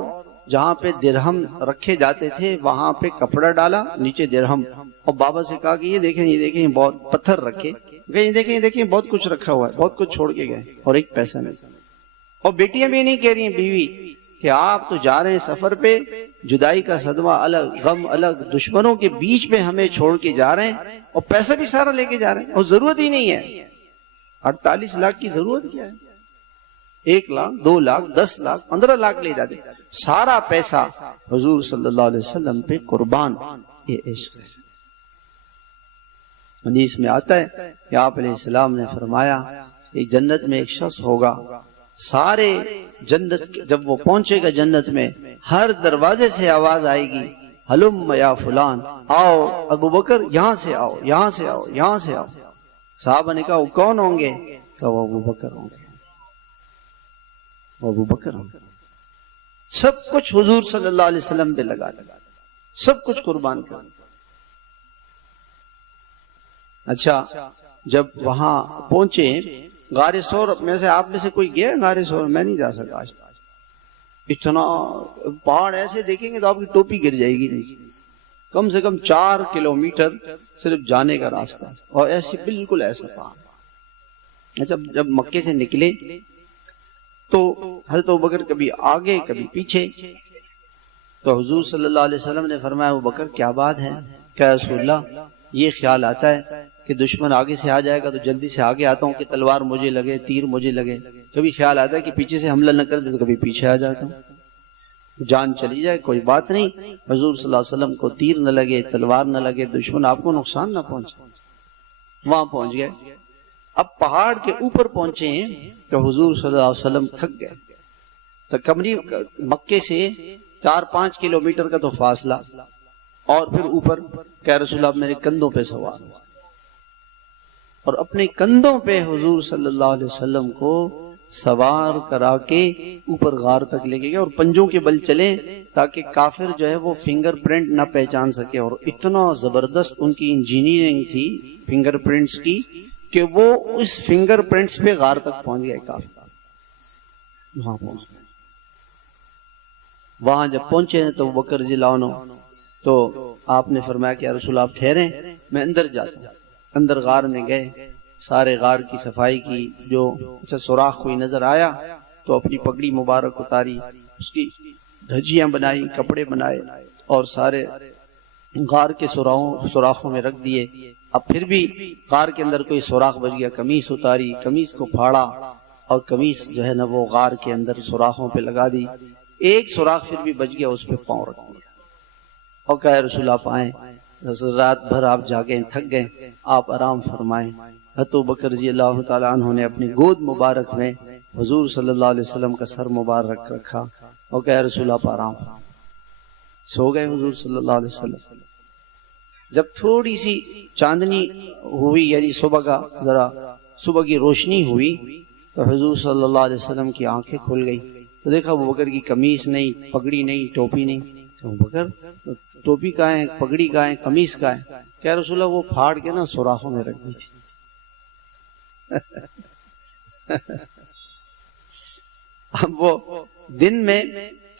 جہاں پہ درہم رکھے جاتے تھے وہاں پہ کپڑا ڈالا، نیچے درہم. اور بابا سے کہا کہ یہ دیکھیں بہت پتھر رکھے. یہ دیکھیں بہت کچھ رکھا ہوا ہے، بہت کچھ چھوڑ کے گئے اور ایک پیسہ نہیں. اور بیٹیاں بھی نہیں کہہ رہی ہیں بیوی کہ آپ تو جا رہے ہیں سفر پہ، جدائی کا صدمہ الگ، غم الگ، دشمنوں کے بیچ میں ہمیں چھوڑ کے جا رہے ہیں اور پیسہ بھی سارا لے کے جا رہے ہیں، اور ضرورت ہی نہیں ہے. 48 لاکھ کی ضرورت کیا ہے؟ 1 لاکھ 2 لاکھ 10 لاکھ 15 لاکھ لے جاتے. سارا پیسہ حضور صلی اللہ علیہ وسلم پہ قربان. یہ عشق ہے. حدیث میں آتا ہے کہ آپ علیہ السلام نے فرمایا کہ جنت میں ایک شخص ہوگا، سارے جنت جب وہ پہنچے گا جنت میں، ہر دروازے سے آواز آئے گی ہلم یا فلان، آؤ ابو بکر، یہاں سے آؤ، یہاں سے آؤ، یہاں سے آؤ۔ صحابہ نے کہا وہ کون ہوں گے؟ کہا وہ ابو بکر ہوں گے، وہ ابو بکر ہوں گے۔ سب کچھ حضور صلی اللہ علیہ وسلم پہ لگا، سب کچھ قربان کر۔ اچھا جب وہاں پہنچے غار ثور میں سے، آپ میں سے کوئی گیا غار ثور؟ میں نہیں جا سکا آج تک۔ اتنا پہاڑ ایسے دیکھیں گے تو آپ کی ٹوپی گر جائے گی نیچے، کم سے کم 4 کلومیٹر صرف جانے کا راستہ، اور ایسے بالکل ایسا پہاڑ۔ جب مکے سے نکلے تو حضرت ابوبکر کبھی آگے کبھی پیچھے، تو حضور صلی اللہ علیہ وسلم نے فرمایا ابوبکر کیا بات ہے؟ کہ رسول اللہ یہ خیال آتا ہے کہ دشمن آگے سے آ جائے گا تو جلدی سے آگے آتا ہوں کہ تلوار مجھے لگے، تیر مجھے لگے، کبھی خیال آتا ہے کہ پیچھے سے حملہ نہ کر دے تو کبھی پیچھے آ جاتا ہوں، جان چلی جائے کوئی بات نہیں، حضور صلی اللہ علیہ وسلم کو تیر نہ لگے، تلوار نہ لگے، دشمن آپ کو نقصان نہ پہنچے۔ وہاں پہنچ گئے، اب پہاڑ کے اوپر پہنچے ہیں تو حضور صلی اللہ علیہ وسلم تھک گئے، تقریباً مکے سے 4-5 کلومیٹر کا تو فاصلہ، اور پھر اوپر کہ رسول اللہ میرے کندھوں پہ سوار، اور اپنے کندھوں پہ حضور صلی اللہ علیہ وسلم کو سوار کرا کے اوپر غار تک لے کے گئے، اور پنجوں کے بل چلے تاکہ کافر جو ہے وہ فنگر پرنٹ نہ پہچان سکے، اور اتنا زبردست ان کی انجینئرنگ تھی فنگر پرنٹس کی کہ وہ اس فنگر پرنٹس پہ غار تک پہنچ گئے کافر۔ وہاں پہنچ گئے، وہاں جب پہنچے تو بکر رضی اللہ عنہ تو آپ نے فرمایا کہ یا رسول آپ ٹھہریں میں اندر جاتا ہوں۔ اندر غار میں گئے، سارے غار کی صفائی کی، جو اچھا سوراخ کوئی نظر آیا تو اپنی پگڑی مبارک اتاری، اس کی دھجیاں بنائی، کپڑے بنائے، اور سارے غار کے سوراخوں میں رکھ دیے۔ اب پھر بھی غار کے اندر کوئی سوراخ بچ گیا، قمیص اتاری، قمیص کو پھاڑا، اور قمیص جو ہے نا وہ غار کے اندر سوراخوں پہ لگا دی۔ ایک سوراخ پھر بھی بچ گیا، اس پہ پاؤں رکھ دیا، اور کہا رسول آپ آئیں، رات بھر آپ جاگیں، تھک گئے، آپ آرام فرمائیں۔ حضرت ابوبکر رضی اللہ تعالیٰ عنہ نے اپنی گود مبارک میں حضور صلی اللہ علیہ وسلم کا سر مبارک رکھا، اور کہا رسول آپ آرام فرمائیں۔ سو گئے حضور صلی اللہ علیہ وسلم۔ جب تھوڑی سی چاندنی ہوئی، یعنی صبح کی روشنی ہوئی، تو حضور صلی اللہ علیہ وسلم کی آنکھیں کھل گئی، تو دیکھا ابوبکر کی قمیص نہیں، پگڑی نہیں، ٹوپی نہیں۔ تو ابوبکر ٹوپی کہاں ہے، پگڑی کہاں ہے، قمیص کہاں ہے؟ کہا رسول اللہ وہ پھاڑ کے نا سوراخوں میں رکھ دی تھی۔ اب وہ دن میں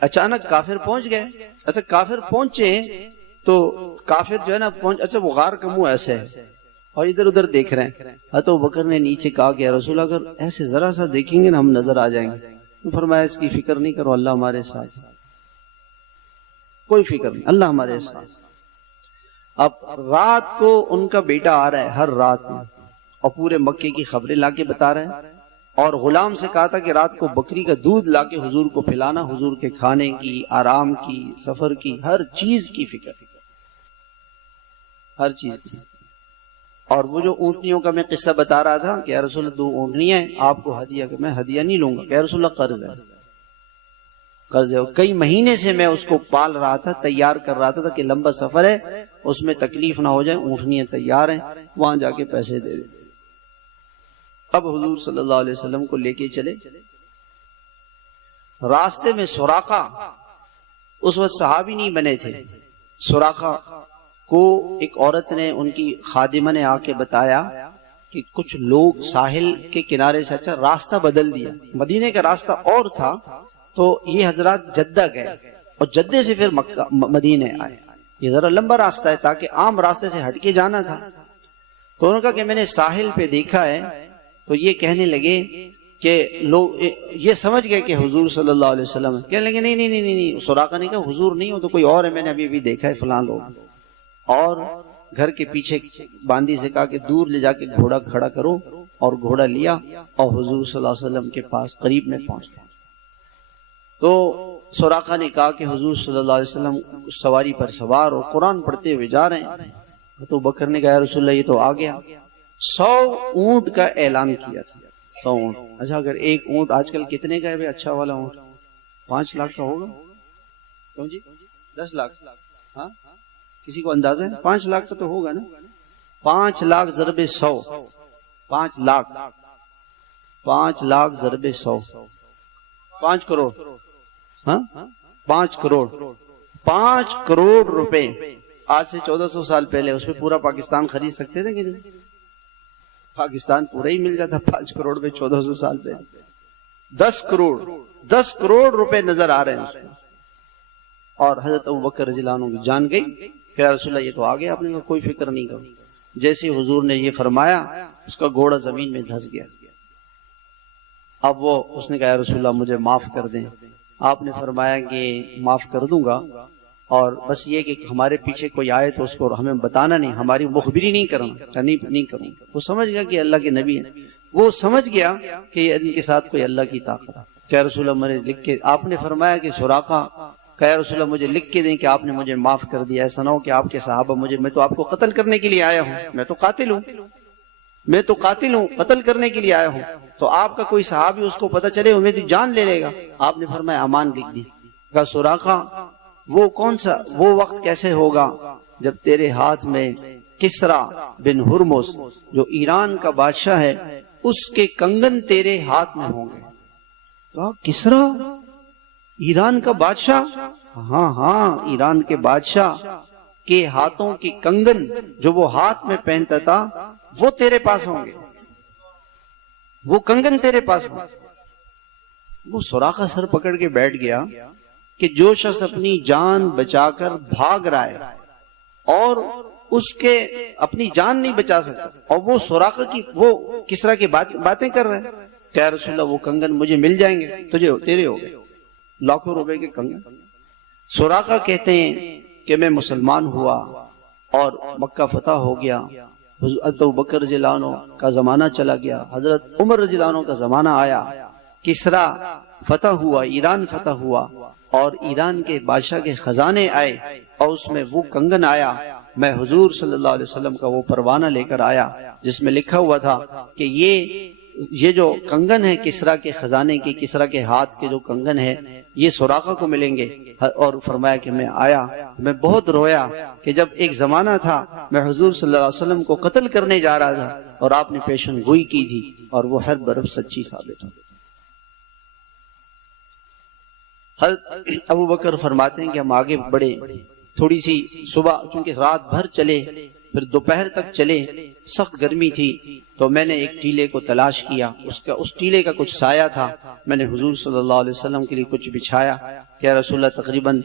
اچانک کافر پہنچ گئے۔ اچھا کافر پہنچے تو کافر جو ہے نا اچھا وہ غار کا منہ ایسے ہے اور ادھر ادھر دیکھ رہے ہیں۔ حضرت ابوبکر نے نیچے کہا کہ رسول اللہ اگر ایسے ذرا سا دیکھیں گے نا ہم نظر آ جائیں گے۔ فرمایا اس کی فکر نہیں کرو، اللہ ہمارے ساتھ، کوئی فکر نہیں، اللہ ہمارے ساتھ۔ اب رات کو ان کا بیٹا آ رہا ہے ہر رات میں، اور پورے مکے کی خبریں لا کے بتا رہے ہیں، اور غلام سے کہا تھا کہ رات کو بکری کا دودھ لا کے حضور کو پلانا، حضور کے کھانے کی، آرام کی، سفر کی، ہر چیز کی فکر، ہر چیز کی۔ اور وہ جو اونٹنیوں کا میں قصہ بتا رہا تھا کہ یا رسول اللہ 2 اونٹنیاں ہیں آپ کو ہدیہ، کہ میں ہدیہ نہیں لوں گا، کہ یا رسول اللہ قرض ہے، قرض ہے، کئی مہینے سے میں اس کو پال رہا تھا، تیار کر رہا تھا کہ لمبا سفر ہے اس میں تکلیف نہ ہو جائے، اونٹنیاں تیار ہیں، وہاں جا کے پیسے دے دیں۔ اب حضور صلی اللہ علیہ وسلم کو لے کے چلے، راستے میں سراقہ اس وقت صحابی نہیں بنے تھے، سراقہ کو ایک عورت نے، ان کی خادمہ نے آ کے بتایا کہ کچھ لوگ ساحل کے کنارے سے اچھا راستہ بدل دیا، مدینے کا راستہ اور تھا تو یہ حضرات جدہ گئے اور جدے سے پھر مدینے آئے، یہ ذرا لمبا راستہ ہے تاکہ عام راستے سے ہٹ کے جانا تھا۔ تو انہوں نے کہا کہ میں نے ساحل پہ دیکھا ہے، تو یہ کہنے لگے کہ لوگ یہ سمجھ گئے کہ حضور صلی اللہ علیہ وسلم، کہنے لگے نہیں، سراقہ نے کہا حضور نہیں ہو تو کوئی اور ہے، میں نے ابھی بھی دیکھا ہے فلاں لوگ، اور گھر کے پیچھے باندی سے کہا کہ دور لے جا کے گھوڑا کھڑا کرو، اور گھوڑا لیا اور حضور صلی اللہ علیہ وسلم کے پاس قریب میں پہنچ گیا۔ تو سراقہ نے کہا کہ حضور صلی اللہ علیہ وسلم سواری پر سوار اور قرآن پڑھتے ہوئے جا رہے ہیں، تو بکر نے کہا رسول اللہ یہ تو آ گیا. 100 اونٹ کا اعلان کیا تھا. 100 اونٹ. اچھا اگر ایک اونٹ آج کل کتنے کا ہے بھائی اچھا والا اونٹ؟ 5 لاکھ کا ہوگا. کیوں جی 10 لاکھ؟ ہاں کسی کو اندازہ ہے؟ 5 لاکھ کا تو ہوگا نا. 5 لاکھ ضرب 100. 5 لاکھ 5 لاکھ ضرب 100 5 کروڑ. ہاں 5 کروڑ. 5 کروڑ روپے آج سے 1400 سال پہلے. اس پہ پورا پاکستان خرید سکتے تھے کہ نہیں؟ پاکستان پورا ہی مل جاتا 5 کروڑ پہ 1400 سال پہلے. 10 کروڑ روپے نظر آ رہے ہیں اس میں. اور حضرت ابوبکر رضی اللہ عنہ جان گئی کہ رسول اللہ یہ تو آگے. آپ نے کہا کوئی فکر نہیں کرو. جیسے حضور نے یہ فرمایا اس کا گھوڑا زمین میں دھس گیا. اب وہ اس نے کہا رسول اللہ مجھے معاف کر دیں. آپ نے فرمایا کہ معاف کر دوں گا اور بس یہ کہ ہمارے پیچھے کوئی آئے تو اس کو ہمیں بتانا نہیں, ہماری مخبری نہیں کرنا, نہیں کروں. وہ سمجھ گیا کہ اللہ کے نبی ہیں. وہ سمجھ گیا کہ ان کے ساتھ کوئی اللہ کی طاقت ہے. کیا رسول اللہ مجھے لکھ کے, آپ نے فرمایا کہ سراقہ کہ رسول اللہ مجھے لکھ کے دیں کہ آپ نے مجھے معاف کر دیا. ایسا نہ ہو کہ آپ کے صحابہ مجھے, میں تو آپ کو قتل کرنے کے لیے آیا ہوں, میں تو قاتل ہوں, قتل کرنے کے لیے آیا ہوں, تو آپ کا کوئی صحابی اس کو پتہ چلے وہ میری جان لے لے گا. آپ نے فرمایا امان لکھ دی. کہا سراقہ وہ وقت کیسے ہوگا جب تیرے ہاتھ میں کسرا بن ہرمز جو ایران کا بادشاہ ہے اس کے کنگن تیرے ہاتھ میں ہوں گے. کہا کسرا ایران کا بادشاہ؟ ہاں ایران کے بادشاہ کے ہاتھوں کے کنگن جو وہ ہاتھ میں پہنتا تھا وہ تیرے پاس ہوں گے, وہ کنگن تیرے پاس ہوں گے. وہ سراقہ سر پکڑ کے بیٹھ گیا کہ جو شخص اپنی جان بچا کر بھاگ رہا ہے اور اس کے اپنی جان نہیں بچا سکتا, اور وہ سراقہ کی وہ کسرا کی باتیں کر رہے ہیں. کہ رسول اللہ وہ کنگن مجھے مل جائیں گے, تجھے تیرے ہو گئے لاکھوں روپے کے کنگن. سراقہ کہتے ہیں کہ میں مسلمان ہوا اور مکہ فتح ہو گیا. حضرت ابوبکر رضی اللہ عنہ کا زمانہ چلا گیا, حضرت عمر رضی اللہ عنہ کا زمانہ آیا, کسرا فتح ہوا, ایران فتح ہوا اور ایران کے بادشاہ کے خزانے آئے اور اس میں وہ کنگن آیا. میں حضور صلی اللہ علیہ وسلم کا وہ پروانہ لے کر آیا جس میں لکھا ہوا تھا کہ یہ جو کنگن ہے کسرا کے خزانے کے, کسرا کے ہاتھ کے جو کنگن ہے یہ سراقہ کو ملیں گے. اور فرمایا کہ میں آیا, میں بہت رویا کہ جب ایک زمانہ تھا میں حضور صلی اللہ علیہ وسلم کو قتل کرنے جا رہا تھا اور آپ نے پیشن گوئی کی تھی اور وہ ہر برف سچی ثابت ہو. حضرت ابوبکر فرماتے ہیں کہ ہم آگے بڑھے, تھوڑی سی صبح چونکہ رات بھر چلے پھر دوپہر تک چلے, سخت گرمی تھی تو میں نے ایک ٹیلے کو تلاش کیا, اس ٹیلے کا کچھ سایہ تھا, میں نے حضور صلی اللہ علیہ وسلم کے لیے کچھ بچھایا. کہ رسول اللہ تقریباً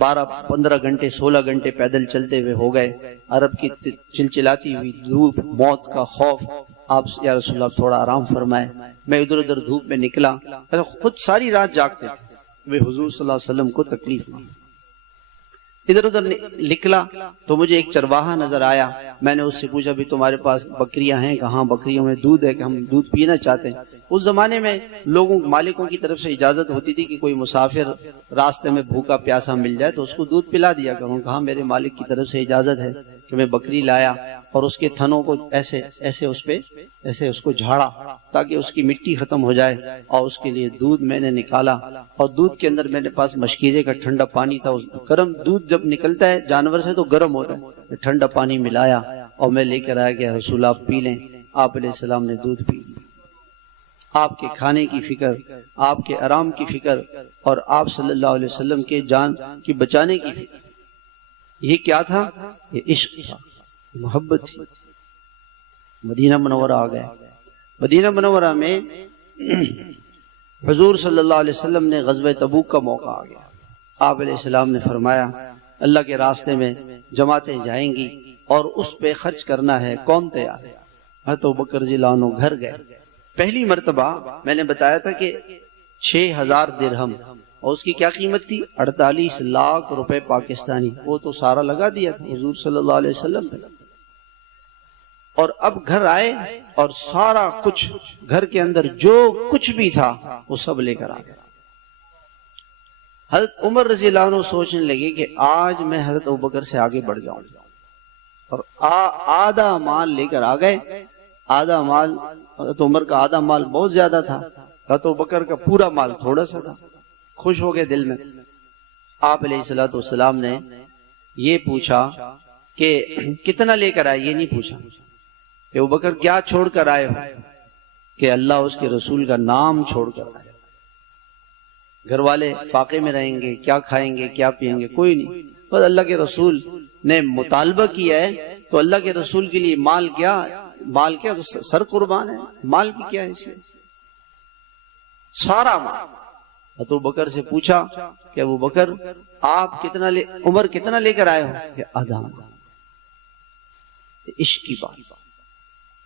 12-15 گھنٹے 16 گھنٹے پیدل چلتے ہوئے ہو گئے. عرب کی چلچلاتی ہوئی دھوپ, موت کا خوف, آپ یا رسول اللہ تھوڑا آرام فرمائے. میں ادھر ادھر دھوپ میں نکلا, خود ساری رات جاگتے تھے, حضور صلی اللہ علیہ وسلم کو تکلیف ہوئی. ادھر ادھر نکلا تو مجھے ایک چرواہا نظر آیا. میں نے اس سے پوچھا بھی تمہارے پاس بکریاں ہیں؟ کہاں بکریوں میں دودھ ہے کہ ہم دودھ پینا چاہتے ہیں. اس زمانے میں لوگوں مالکوں کی طرف سے اجازت ہوتی تھی کہ کوئی مسافر راستے میں بھوکا پیاسا مل جائے تو اس کو دودھ پلا دیا کروں. کہاں میرے مالک کی طرف سے اجازت ہے کہ میں بکری لایا اور اس کے تھنوں کو ایسے اس کو جھاڑا تاکہ اس کی مٹی ختم ہو جائے, اور اس کے لیے دودھ میں نے نکالا اور دودھ کے اندر میرے پاس مشکیزے کا ٹھنڈا پانی تھا. گرم دودھ جب نکلتا ہے جانور سے تو گرم ہوتا ہے, ٹھنڈا پانی ملایا اور میں لے کر آیا کہ رسول آپ پی لیں. آپ علیہ السلام نے دودھ پی لیا. آپ کے کھانے کی فکر, آپ کے آرام کی فکر اور آپ صلی اللہ علیہ وسلم کے جان کی بچانے کی فکر, یہ کیا تھا؟ یہ عشق تھا, محبت تھی. مدینہ منورہ آ گئے. مدینہ منورہ میں حضور صلی اللہ علیہ وسلم نے غزوہ تبوک کا موقع آ گیا. آپ علیہ السلام نے فرمایا اللہ کے راستے میں جماعتیں جائیں گی اور اس پہ خرچ کرنا ہے, کون تیار ہے؟ حضرت ابوبکر رضی اللہ عنہ گھر گئے. پہلی مرتبہ میں نے بتایا تھا کہ 6000 درہم اور اس کی کیا قیمت تھی؟ 48 لاکھ روپے پاکستانی. وہ تو سارا لگا دیا تھا حضور صلی اللہ علیہ وسلم نے. اور اب گھر آئے اور سارا کچھ گھر کے اندر جو کچھ بھی تھا وہ سب لے کر آ گئے. حضرت عمر رضی اللہ عنہ سوچنے لگے کہ آج میں حضرت ابوبکر سے آگے بڑھ جاؤں. اور آدھا مال لے کر آ گئے. آدھا مال حضرت عمر کا آدھا مال بہت زیادہ تھا، حضرت ابوبکر کا پورا مال تھوڑا سا تھا. خوش ہو گئے دل میں. آپ علیہ الصلوۃ والسلام نے یہ پوچھا کہ کتنا لے کر آئے، یہ نہیں پوچھا کہ ابوبکر کیا چھوڑ کر آئے ہو، کہ اللہ اس کے رسول کا نام چھوڑ کر آئے. گھر والے فاقے میں رہیں گے، کیا کھائیں گے کیا پیئیں گے، کوئی نہیں، بس اللہ کے رسول نے مطالبہ کیا ہے تو اللہ کے رسول کے لیے مال کیا تو سر قربان ہے. مال کی کیا ہے، سارا مال. ابوبکر سے پوچھا کہ ابوبکر آپ عمر کتنا لے کر آئے ہو، کہ آدھا. عشق کی بات،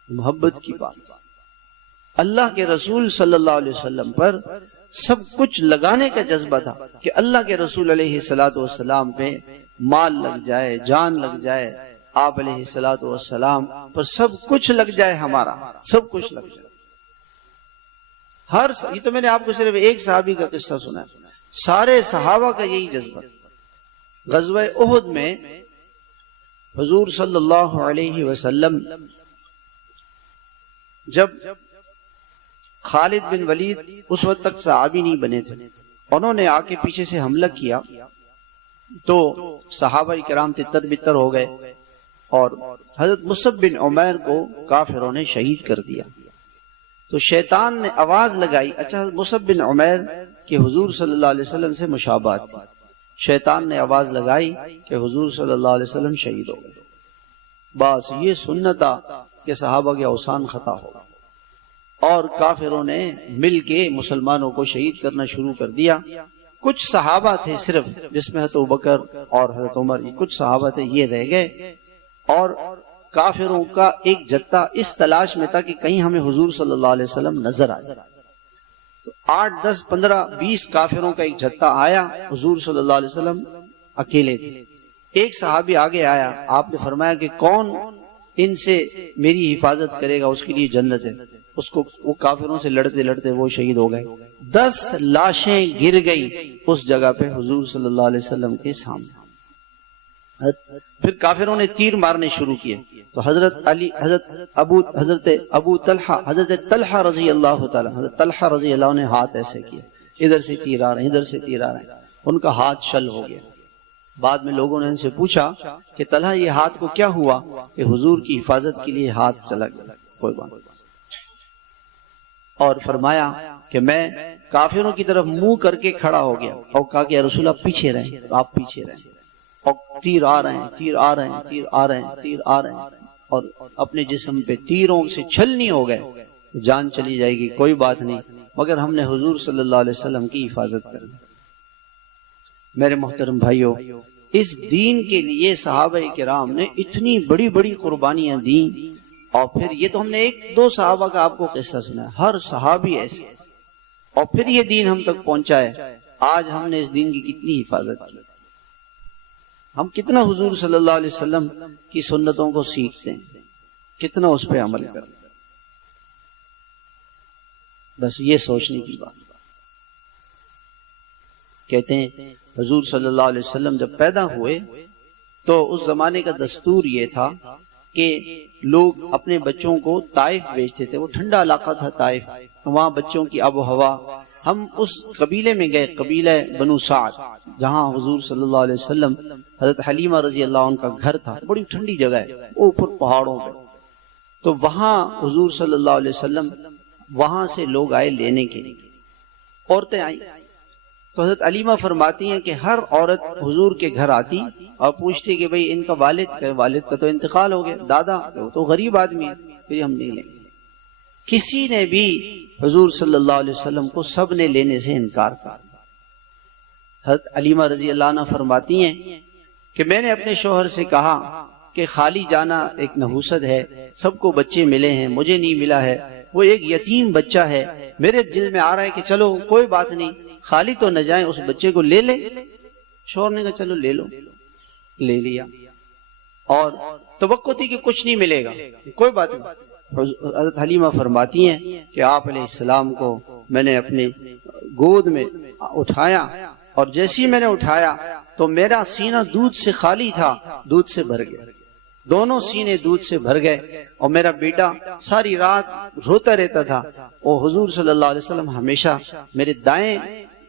محبت کی بات. اللہ کے رسول صلی اللہ علیہ وسلم پر سب کچھ لگانے کا جذبہ تھا کہ اللہ کے رسول علیہ الصلوۃ والسلام پہ مال لگ جائے، جان لگ جائے، آپ علیہ الصلوۃ والسلام پر سب کچھ لگ جائے، ہمارا سب کچھ لگ جائے. یہ تو میں نے آپ کو صرف ایک صحابی کا قصہ سنا ہے، سارے صحابہ کا یہی جذبہ. غزوہ احد میں حضور صلی اللہ علیہ وسلم جب خالد بن ولید اس وقت تک صحابی نہیں بنے تھے، انہوں نے آ کے پیچھے سے حملہ کیا تو صحابہ کرام تتر بتر ہو گئے اور حضرت مصعب بن عمیر کو کافروں نے شہید کر دیا. تو شیطان نے آواز لگائی، اچھا مصعب بن عمیر کہ حضور صلی اللہ علیہ وسلم سے مشابہت تھی. شیطان نے آواز لگائی کہ حضور صلی اللہ علیہ وسلم شہید ہو گئے. بس یہ سنتا کہ صحابہ کے اوسان خطا ہو، اور کافروں نے مل کے مسلمانوں کو شہید کرنا شروع کر دیا. کچھ صحابہ تھے صرف، جس میں حضرت ابوبکر اور حضرت عمر، کچھ صحابہ تھے یہ رہ گئے. اور کافروں کا ایک جتھا اس تلاش میں تھا کہ کہیں ہمیں حضور صلی اللہ علیہ وسلم نظر آئے. تو 8 10 15 20 کافروں کا ایک جتھا آیا، حضور صلی اللہ علیہ وسلم اکیلے تھے. ایک صحابی آگے آیا، آپ نے فرمایا کہ کون ان سے میری حفاظت کرے گا، اس کے لیے جنت ہے. اس کو وہ کافروں سے لڑتے لڑتے وہ شہید ہو گئے. 10 لاشیں گر گئی اس جگہ پہ حضور صلی اللہ علیہ وسلم کے سامنے. پھر کافروں نے تیر مارنے شروع کیے تو حضرت ابو طلحہ رضی اللہ تعالی، حضرت طلحہ رضی اللہ نے ہاتھ ایسے کیا، ادھر سے تیر آ رہے ہیں، ادھر سے تیر آ رہے ہیں. ان کا ہاتھ شل ہو گیا. بعد میں لوگوں نے ان سے پوچھا کہ طلحہ یہ ہاتھ کو کیا ہوا، کہ حضور کی حفاظت کے لیے ہاتھ چلا گیا. کوئی بات. اور فرمایا کہ میں کافروں کی طرف منہ کر کے کھڑا ہو گیا اور کہا کہ یا رسول اللہ پیچھے رہیں. آپ پیچھے رہیں، اور تیر آ رہے ہیں، تیر آ رہے ہیں، تیر آ رہے ہیں، تیر آ رہے ہیں، اور اپنے جسم پہ تیروں سے چھلنی ہو گئے. جان چلی جائے گی کوئی بات نہیں، مگر ہم نے حضور صلی اللہ علیہ وسلم کی حفاظت کرنی. میرے محترم بھائیوں، اس دین کے لیے صحابہ کرام نے اتنی بڑی بڑی قربانیاں دیں. اور پھر یہ تو ہم نے 1-2 صحابہ کا آپ کو قصہ سنا ہے، ہر صحابی ایسے، اور پھر یہ دین ہم تک پہنچا ہے. آج ہم نے اس دین کی کتنی حفاظت کی، ہم کتنا حضور صلی اللہ علیہ وسلم کی سنتوں کو سیکھتے ہیں، کتنا اس پہ عمل کرتے ہیں. بس یہ سوچنے کی بات. کہتے ہیں حضور صلی اللہ علیہ وسلم جب پیدا ہوئے تو اس زمانے کا دستور یہ تھا کہ لوگ اپنے بچوں کو طائف بھیجتے تھے. وہ ٹھنڈا علاقہ تھا طائف، وہاں بچوں کی آب و ہوا. ہم اس قبیلے میں گئے، قبیلہ بنو سعد، جہاں حضور صلی اللہ علیہ وسلم، حضرت حلیمہ رضی اللہ عنہ کا گھر تھا. بڑی ٹھنڈی جگہ ہے، اوپر پہاڑوں پہ. تو وہاں حضور صلی اللہ علیہ وسلم، وہاں سے لوگ آئے لینے کے لیے، عورتیں آئیں. تو حضرت حلیمہ فرماتی ہیں کہ ہر عورت حضور کے گھر آتی اور پوچھتی کہ بھئی ان کا والد کا تو انتقال ہو گیا، دادا وہ تو غریب آدمی ہے، پھر ہم نہیں لیں گے. کسی نے بھی حضور صلی اللہ علیہ وسلم کو، سب نے لینے سے انکار کر. حضرت حلیمہ رضی اللہ عنہ فرماتی ہیں کہ میں نے اپنے شوہر سے کہا کہ خالی جانا ایک نحوست ہے، سب کو بچے ملے ہیں، مجھے نہیں ملا ہے، وہ ایک یتیم بچہ ہے. میرے دل میں آ رہا ہے کہ چلو کوئی بات نہیں، خالی تو نہ جائیں، اس بچے کو لے لیں. شوہر نے کہا چلو لے لو. لے لیا، اور توقع تھی کہ کچھ نہیں ملے گا، کوئی بات نہیں. حضرت حلیمہ فرماتی ہیں کہ آپ علیہ السلام کو میں نے اپنے گود میں اٹھایا، اور جیسے ہی میں نے اٹھایا تو میرا سینہ دودھ سے خالی تھا، دودھ سے بھر گیا. دونوں سینے دودھ سے بھر گئے اور میرا بیٹا ساری رات روتا رہتا تھا. اور حضور صلی اللہ علیہ وسلم ہمیشہ میرے دائیں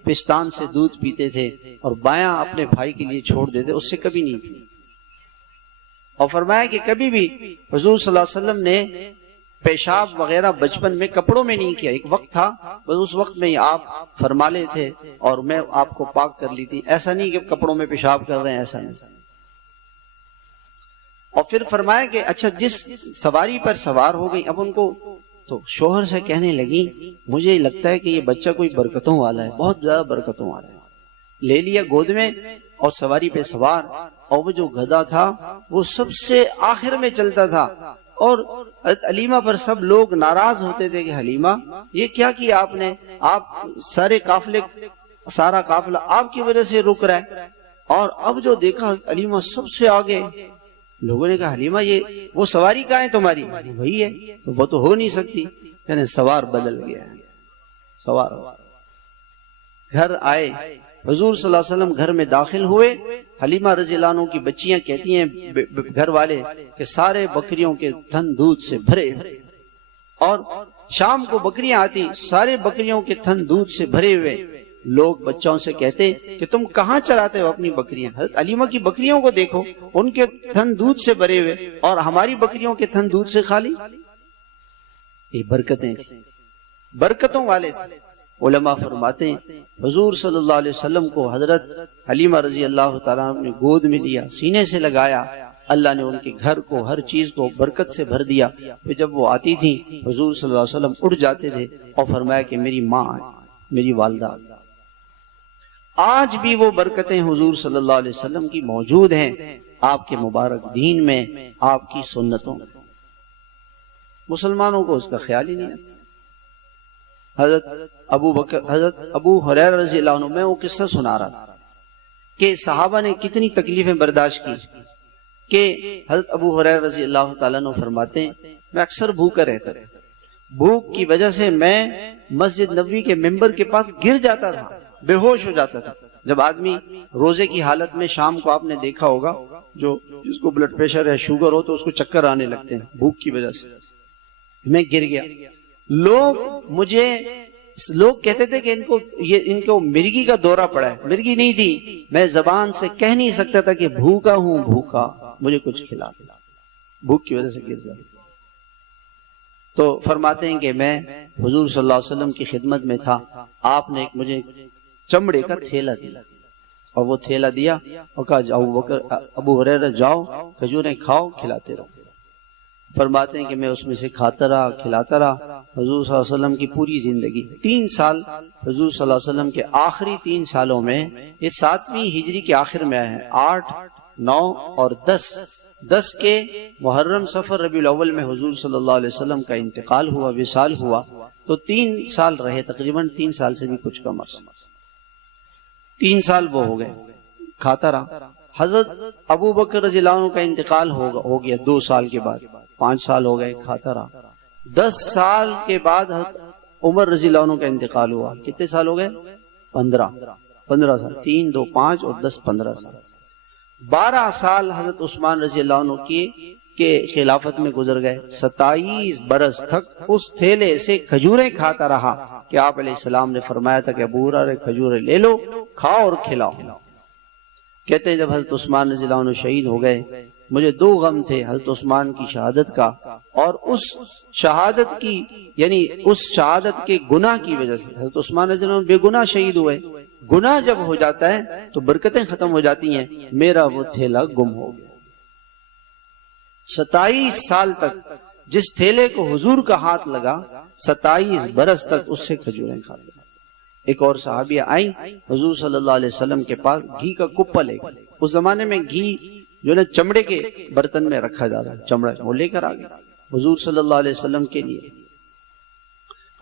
پستان سے دودھ پیتے تھے اور بایاں اپنے بھائی کے لیے چھوڑ دیتے, اس سے کبھی نہیں پی. اور فرمایا کہ کبھی بھی حضور صلی اللہ علیہ وسلم نے پیشاب وغیرہ بچپن میں کپڑوں میں نہیں کیا. ایک وقت تھا بس اس وقت میں ہی آپ فرما لے تھے اور میں آپ کو پاک کر لی تھی. ایسا نہیں کہ کپڑوں میں پیشاب کر رہے ہیں, ایسا نہیں. اور پھر فرمایا کہ اچھا جس سواری پر سوار ہو گئی, اب ان کو تو شوہر سے کہنے لگی مجھے لگتا ہے کہ یہ بچہ کوئی برکتوں والا ہے, بہت زیادہ برکتوں والا ہے. لے لیا گود میں اور سواری پہ سوار, اور وہ جو گدھا تھا وہ سب سے آخر میں چلتا تھا. اور حلیمہ پر سب لوگ ناراض ہوتے تھے کہ حلیمہ یہ کیا کیا آپ نے, آپ سارا قافلہ آپ کی وجہ سے رک رہا ہے. اور اب جو دیکھا حلیمہ سب سے آگے, لوگوں نے کہا حلیمہ یہ وہ سواری کہاں ہے تمہاری؟ وہی ہے. وہ تو ہو نہیں سکتی. یعنی سوار بدل گیا, سوار. گھر آئے, حضور صلی اللہ علیہ وسلم گھر میں داخل ہوئے. حلیمہ رضی اللہ عنہ کی بچیاں کہتی ہیں گھر والے کہ سارے بکریوں کے تھن دودھ سے بھرے, اور شام کو بکریاں آتی, سارے بکریوں کے تھن دودھ سے بھرے ہوئے. لوگ بچوں سے کہتے کہ تم کہاں چراتے ہو اپنی بکریاں؟ حضرت حلیمہ کی بکریوں کو دیکھو, ان کے تھن دودھ سے بھرے ہوئے اور ہماری بکریوں کے تھن دودھ سے خالی. یہ برکتیں تھیں, برکتوں والے تھے. علماء فرماتے ہیں حضور صلی اللہ علیہ وسلم کو حضرت حلیمہ رضی اللہ تعالیٰ نے گود میں لیا, سینے سے لگایا. اللہ نے ان کے گھر کو, ہر چیز کو برکت سے بھر دیا. پھر جب وہ آتی تھی حضور صلی اللہ علیہ وسلم اٹھ جاتے تھے اور فرمایا کہ میری ماں, میری والدہ. آج بھی وہ برکتیں حضور صلی اللہ علیہ وسلم کی موجود ہیں آپ کے مبارک دین میں, آپ کی سنتوں میں. مسلمانوں کو اس کا خیال ہی نہیں ہے. حضرت ابو ہریرہ رضی اللہ عنہ, میں وہ قصہ سنا رہا تھا کہ صحابہ نے کتنی تکلیفیں برداشت کی. کہ حضرت ابو ہریرہ رضی اللہ تعالیٰ عنہ فرماتے ہیں میں اکثر بھوکا رہتا تھا, بھوک کی وجہ سے میں مسجد نبوی کے ممبر کے پاس گر جاتا تھا, بے ہوش ہو جاتا تھا. جب آدمی روزے کی حالت میں, شام کو آپ نے دیکھا ہوگا جو جس کو بلڈ پریشر یا شوگر ہو تو اس کو چکر آنے لگتے ہیں بھوک کی وجہ سے. میں گر گیا. لوگ کہتے تھے کہ ان کو مرگی کا دورہ پڑا ہے. مرگی نہیں تھی, میں زبان سے کہہ نہیں سکتا تھا کہ بھوکا ہوں, بھوکا, مجھے کچھ کھلا. بھوک کی وجہ سے گر جاتا. تو فرماتے ہیں کہ میں حضور صلی اللہ علیہ وسلم کی خدمت میں تھا, آپ نے مجھے چمڑے کا تھیلا دیا, اور وہ تھیلا دیا اور کہا ابو ہریرہ جاؤ کھجوریں کھاؤ, کھلاتے رہو. فرماتے ہیں کہ میں اس میں سے کھاتا رہا, کھلاتا رہا. حضور صلی اللہ علیہ وسلم کی پوری زندگی 3 سال, حضور صلی اللہ علیہ وسلم کے آخری 3 سالوں میں, یہ 7ویں ہجری کے آخر میں آئے ہیں, 8, 9 اور 10 کے محرم صفر ربیع الاول میں حضور صلی اللہ علیہ وسلم کا انتقال ہوا, وصال ہوا. تو 3 سال رہے, تقریباً 3 سال سے بھی کچھ کم عرصہ. 3 سال وہ ہو گئے, کھاتا رہا. حضرت ابو بکر رضی اللہ عنہ کا انتقال ہو گیا 2 سال کے بعد, 5 سال ہو گئے, کھاتا رہا. 10 سال کے بعد حضرت عمر رضی اللہ عنہ کا انتقال ہوا. کتنے سال ہو گئے؟ 15 سال. 3, 2, 5 اور 10, 15 سال. 12 سال حضرت عثمان رضی اللہ عنہ کے خلافت میں گزر گئے. 27 برس تک اس تھیلے سے کھجوریں کھاتا رہا کہ آپ علیہ السلام نے فرمایا تھا کہ ابو ہریرہ کھجوریں لے لو, کھاؤ اور کھلاؤ. کہتے ہیں جب حضرت عثمان رضی اللہ عنہ شہید ہو گئے, مجھے 2 غم تھے, حضرت عثمان کی شہادت کا اور اس شہادت کی, یعنی اس شہادت کے گناہ کی وجہ سے. حضرت عثمان رضی اللہ عنہ بے گناہ شہید ہوئے. گناہ جب ہو جاتا ہے تو برکتیں ختم ہو جاتی ہیں. میرا وہ تھیلا گم ہو گیا. 27 سال تک جس تھیلے کو حضور کا ہاتھ لگا, 27 برس تک اس سے کھجوریں کھاتے. ایک اور صحابیہ آئیں حضور صلی اللہ علیہ وسلم کے پاس, گھی کا کپا لے کر. اس زمانے میں گھی جو نا چمڑے کے برتن میں رکھا جاتا, چمڑا, وہ لے کر آ گئے حضور صلی اللہ علیہ وسلم کے لیے.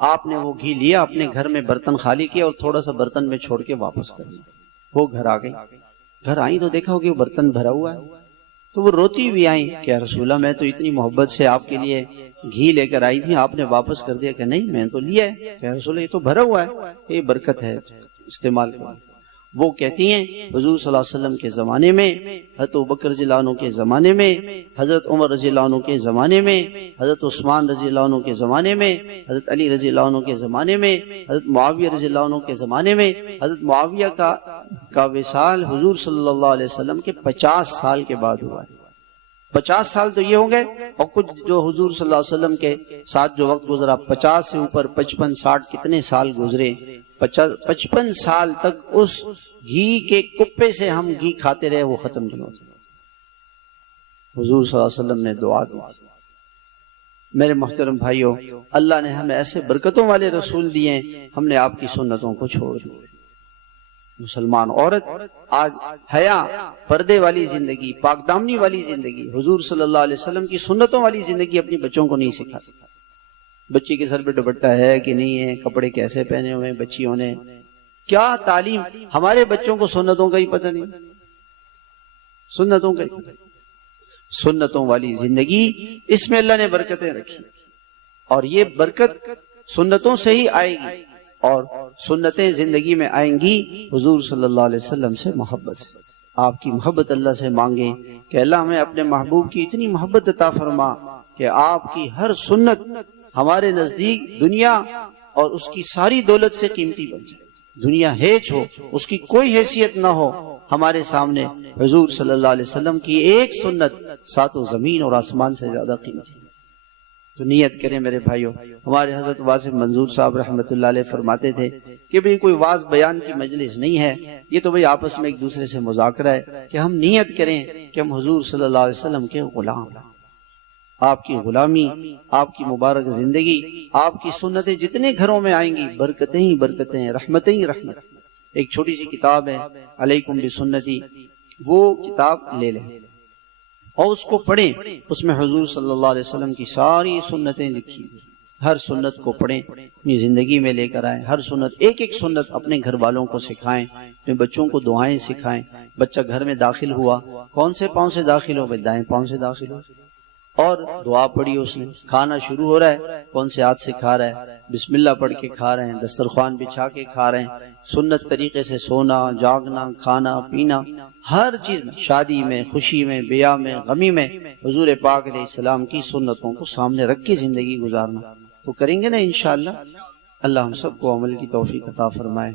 آپ نے وہ گھی لیا, اپنے گھر میں برتن خالی کیا اور تھوڑا سا برتن میں چھوڑ کے واپس کر دیا. وہ گھر آ گئی. گھر آئی تو دیکھا کہ وہ برتن بھرا ہوا ہے. تو وہ روتی بھی آئیں کہ رسول اللہ میں تو اتنی محبت سے آپ کے لیے گھی لے کر آئی تھی, آپ نے واپس کر دیا. کہ نہیں, میں تو لیا ہے. کہ رسول اللہ یہ تو بھرا ہوا ہے, یہ برکت ہے, استعمال کرو. وہ کہتی ہیں حضور صلی اللہ علیہ وسلم کے زمانے میں، حضرت ابوبکر رضی اللہ عنہ کے زمانے میں، حضرت عمر رضی اللہ عنہ کے زمانے میں، حضرت عثمان رضی اللہ عنہ کے زمانے میں، حضرت علی رضی اللہ عنہ کے زمانے میں، حضرت معاویہ رضی اللہ عنہ کے زمانے میں، حضرت معاویہ کا وصال حضور صلی اللہ علیہ وسلم کے 50 سال کے بعد ہوا ہے۔ 50 سال تو یہ ہوں گے، اور کچھ جو حضور صلی اللہ علیہ وسلم کے ساتھ جو وقت گزرا 50 سے اوپر 55 60 کتنے سال گزرے، 55 سال تک اس گھی کے کپے سے ہم گھی کھاتے رہے، وہ ختم نہیں ہوتا۔ حضور صلی اللہ علیہ وسلم نے دعا دی تھی۔ میرے محترم بھائیوں، اللہ نے ہمیں ایسے برکتوں والے رسول دیے ہیں، ہم نے آپ کی سنتوں کو چھوڑ دیا۔ مسلمان عورت آج حیا، پردے والی زندگی، پاک دامنی والی زندگی، حضور صلی اللہ علیہ وسلم کی سنتوں والی زندگی اپنی بچوں کو نہیں سکھاتی۔ بچی کے سر پہ دوپٹہ ہے کہ نہیں ہے، کپڑے کیسے پہنے ہوئے ہیں بچیوں نے، کیا تعلیم۔ ہمارے بچوں کو سنتوں کا ہی پتہ نہیں، سنتوں کا ہی پتہ نہیں۔ سنتوں والی زندگی، اس میں اللہ نے برکتیں رکھی، اور یہ برکت سنتوں سے ہی آئے گی، اور سنتیں زندگی میں آئیں گی حضور صلی اللہ علیہ وسلم سے محبت سے۔ آپ کی محبت اللہ سے مانگیں کہ اللہ ہمیں اپنے محبوب کی اتنی محبت عطا فرما کہ آپ کی ہر سنت ہمارے نزدیک دنیا اور اس کی ساری دولت سے قیمتی بن جائے۔ دنیا ہیچ ہو، اس کی کوئی حیثیت نہ ہو، ہمارے سامنے حضور صلی اللہ علیہ وسلم کی ایک سنت ساتوں زمین اور آسمان سے زیادہ قیمتی۔ تو نیت کریں میرے بھائیوں۔ ہمارے حضرت واصف منظور صاحب رحمۃ اللہ علیہ فرماتے تھے کہ بھئی کوئی واعظ بیان کی مجلس نہیں ہے، یہ تو بھئی آپس میں ایک دوسرے سے مذاکرہ ہے کہ ہم نیت کریں کہ ہم حضور صلی اللہ علیہ وسلم کے غلام، آپ کی غلامی، آپ کی مبارک زندگی، آپ کی سنتیں جتنے گھروں میں آئیں گی، برکتیں ہی برکتیں، رحمتیں ہی رحمت۔ ایک چھوٹی سی کتاب ہے علیکم بسنتی، وہ کتاب لے لیں اور اس کو پڑھیں۔ اس میں حضور صلی اللہ علیہ وسلم کی ساری سنتیں لکھی، ہر سنت کو پڑھیں، اپنی زندگی میں لے کر آئیں۔ ہر سنت، ایک ایک سنت اپنے گھر والوں کو سکھائیں، اپنے بچوں کو دعائیں سکھائیں۔ بچہ گھر میں داخل ہوا، کون سے پاؤں سے داخل ہو؟ دائیں پاؤں سے داخل ہو، اور دعا پڑھی اس نے۔ کھانا شروع ہو رہا ہے، کون سے ہاتھ سے کھا رہا ہے؟ بسم اللہ پڑھ کے کھا رہے ہیں، دسترخوان بچھا کے کھا رہے ہیں۔ سنت طریقے سے سونا، جاگنا، کھانا پینا، ہر چیز میں، شادی میں، خوشی میں، بیاہ میں، غمی میں، حضور پاک علیہ السلام کی سنتوں کو سامنے رکھ کے زندگی گزارنا۔ تو کریں گے نا انشاءاللہ۔ اللہ ہم سب کو عمل کی توفیق عطا فرمائے۔